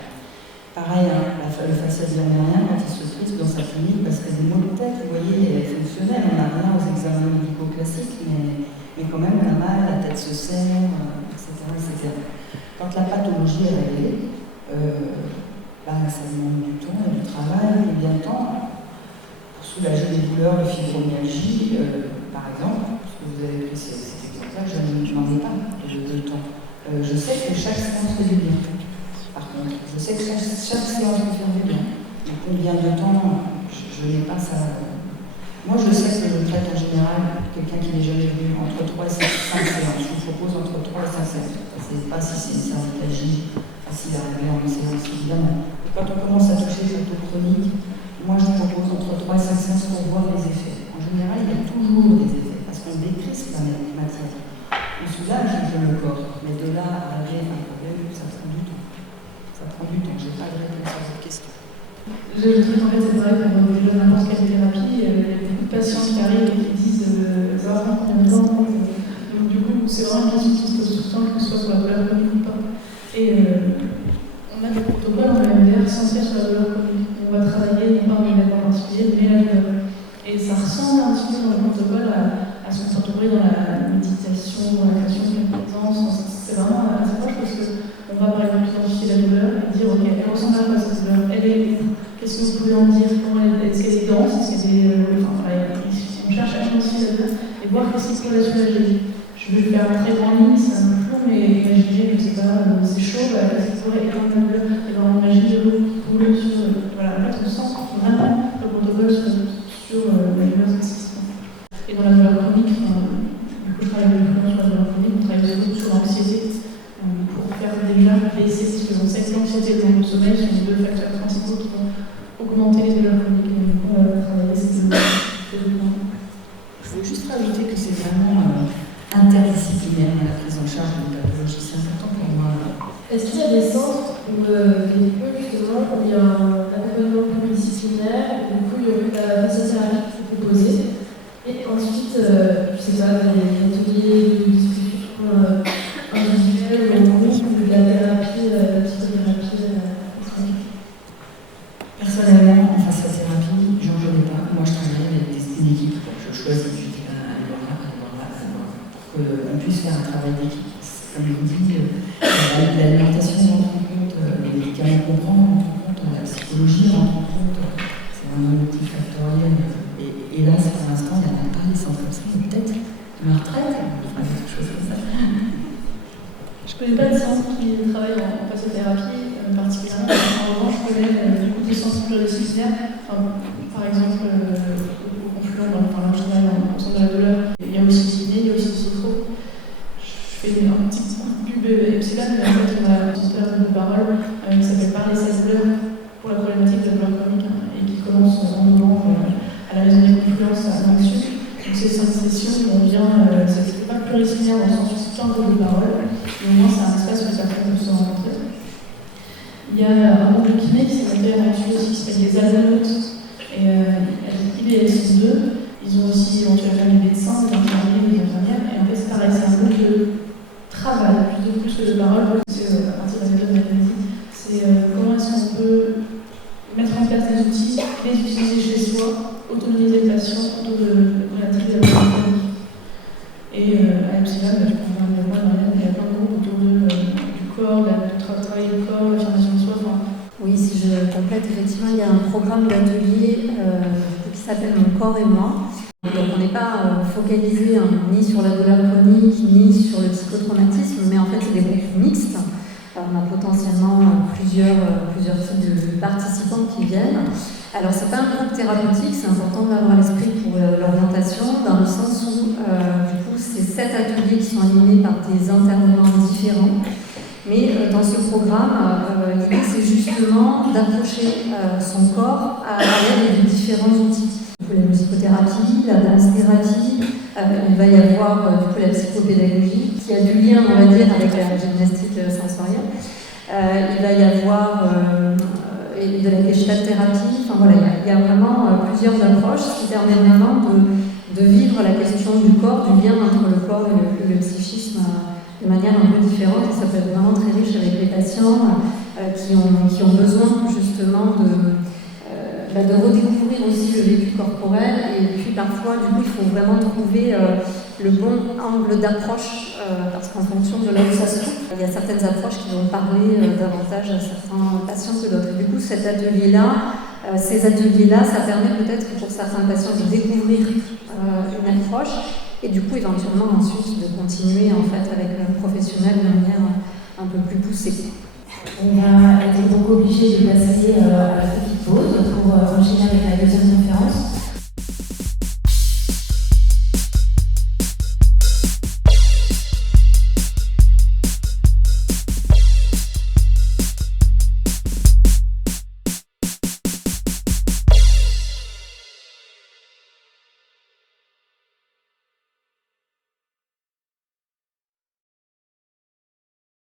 Pareil, hein, le facial rien quand il se crispe dans sa clinique, parce que des maux de tête, vous voyez, elle est fonctionnelle, on n'a rien aux examens médicaux classiques, mais quand même on a mal, la tête se serre, etc. Quand la pathologie est réglée, ça demande du temps et du travail, et bien de temps, pour soulager des douleurs de fibromyalgie, par exemple, parce que vous avez pris cet exemple-là, je n'en ai pas de temps. Je sais que chaque séance fait du bien. Par contre, je sais que chaque séance me fait du bien. Et combien de temps, je n'ai pas ça. Moi, je sais que je traite en général quelqu'un qui n'est jamais venu entre 3 et 5 séances. Je vous propose entre 3 et 5 séances. Je ne sais pas si c'est une cervicalgie facile à régler en une séance, évidemment. Et quand on commence à toucher les facteurs chroniques, moi, je propose entre 3 et 5 séances pour voir les effets. En général, il y a toujours des effets, parce qu'on décrispe la matière. On soulage le corps, mais de là à régler un problème, ça prend du temps. Ça prend du temps, je n'ai pas de réponse à votre question. Je trouve qu'en fait c'est pareil pour n'importe quelle thérapie, il y a beaucoup de patients qui arrivent et qui disent savoir combien de temps. Donc du coup, c'est vraiment une question qui se pose tout le temps, que ce soit sur la douleur chronique ou pas. Et on a des protocoles en MDR essentiels sur la douleur chronique. On va travailler non pas un événement particulier, mais la douleur. Et ça ressemble un petit peu dans le protocole à se s'entourer dans la méditation, dans la création d'une présence. C'est vraiment assez proche parce qu'on va par exemple identifier la douleur et dire ok, elle ressemble à quoi cette douleur, elle est où, qu'est-ce que vous pouvez en dire, est-ce qu'elle est dense, est-ce qu'elle est. On cherche à identifier la douleur et voir qu'est-ce qui peut la soulager. Je vais faire un très grand ligne, c'est un peu flou, mais imaginez, je sais pas, c'est chaud, qu'est-ce qui pourrait éteindre la douleur, et ben on imagine de l'eau qui coule sur. Voilà, en fait on sent vraiment le protocole sur la douleur existante. Et dans la douleur chronique, du coup je travaille avec le sur la douleur chronique, on travaille surtout sur l'anxiété pour faire déjà baisser, parce que on sait que l'anxiété et le sommeil sont les deux facteurs principaux qui vont augmenter les douleurs chroniques. Et du coup on va travailler ces deux points. Je veux juste rajouter que c'est vraiment interdisciplinaire la prise en charge de pathologie, c'est important pour moi. Est-ce qu'il y a des centres où justement où il y a un accompagnement pluridisciplinaire, du coup il y aurait la facial-thérapie proposée, et ensuite, je sais pas, des ateliers de discussion individuelle ou en groupe, ou de la thérapie, la psychothérapie Personnellement, en facial-thérapie, j'en connais pas. Moi, je travaille avec une équipe. Je choisis, je dis allez voir là, pour qu'on puisse faire un travail d'équipe. Comme je vous dis, l'alimentation rentre en compte, les médicaments qu'on prend rentrent en compte, la psychologie rentre en compte, c'est vraiment multifactoriel. Et là, pour l'instant, il n'y a pas des centres comme ça. Peut-être ma retraite, quelque chose comme ça. Je ne connais pas de centre qui travaille en facial-thérapie particulièrement. En revanche, je connais du coup des centres pluridisciplinaires. Par exemple, au Confluent, en général, au centre de la douleur, il y a aussi le kiné, il y a aussi le sophro. Je fais un petit coup de pub Epsilon, mais en fait, on a un tuteur de parole qui s'appelle Parler sa douleur pour la problématique de la douleur chronique et qui commence en novembre à la maison des confluences à Lanxu. Donc, c'est 5 sessions où on vient, c'est pas pluridisciplinaire dans le sens où c'est plein de parole, mais au moins c'est un espace où les personnes peuvent se rencontrer. Il y a un groupe de kiné qui s'appelle Lanxu aussi, qui s'appelle les Alzanotes, et IBS2. Ils ont aussi éventuellement des médecins, des infirmiers, des infirmières, et en fait c'est pareil, c'est un groupe de travail, plutôt plus que de parole, c'est à partir de la méthode magnétique. C'est comment est-ce qu'on peut mettre en place des outils, les utiliser chez soi, autonomiser le patient, relativiser la maladie. Et à Epsilon, je prends un mois dans il y a plein de groupes autour du corps, du travail du corps, l'affirmation de soi. Oui, si je complète, effectivement, il y a un programme d'atelier qui s'appelle Mon corps et moi. Donc on n'est pas focalisé ni sur la douleur chronique, ni sur le psychotraumatisme, mais en fait c'est des groupes mixtes. On a potentiellement plusieurs types de participants qui viennent. Alors c'est pas un groupe thérapeutique, c'est important d'avoir à l'esprit pour l'orientation, dans le sens où du coup c'est 7 ateliers qui sont animés par des intervenants différents. Mais dans ce programme, l'idée c'est justement d'approcher son corps à l'aide de différents outils. La musicothérapie, la danse-thérapie, Il va y avoir du coup la psychopédagogie qui a du lien, on va dire, avec la gymnastique sensorielle. Il va y avoir de la gestalt-thérapie. Enfin voilà, il y a vraiment plusieurs approches qui permettent vraiment de vivre la question du corps, du lien entre le corps et le psychisme de manière un peu différente. Et ça peut être vraiment très riche avec les patients qui ont besoin justement de redécouvrir aussi le vécu corporel. Et puis parfois, du coup, il faut vraiment trouver le bon angle d'approche parce qu'en fonction de là où ça se trouve, il y a certaines approches qui vont parler davantage à certains patients que d'autres. Et du coup, ces ateliers-là, ça permet peut-être pour certains patients de découvrir une approche et du coup, éventuellement, ensuite, de continuer en fait avec un professionnel de manière un peu plus poussée. On a été donc obligé de passer à la petite pause pour enchaîner avec la deuxième conférence.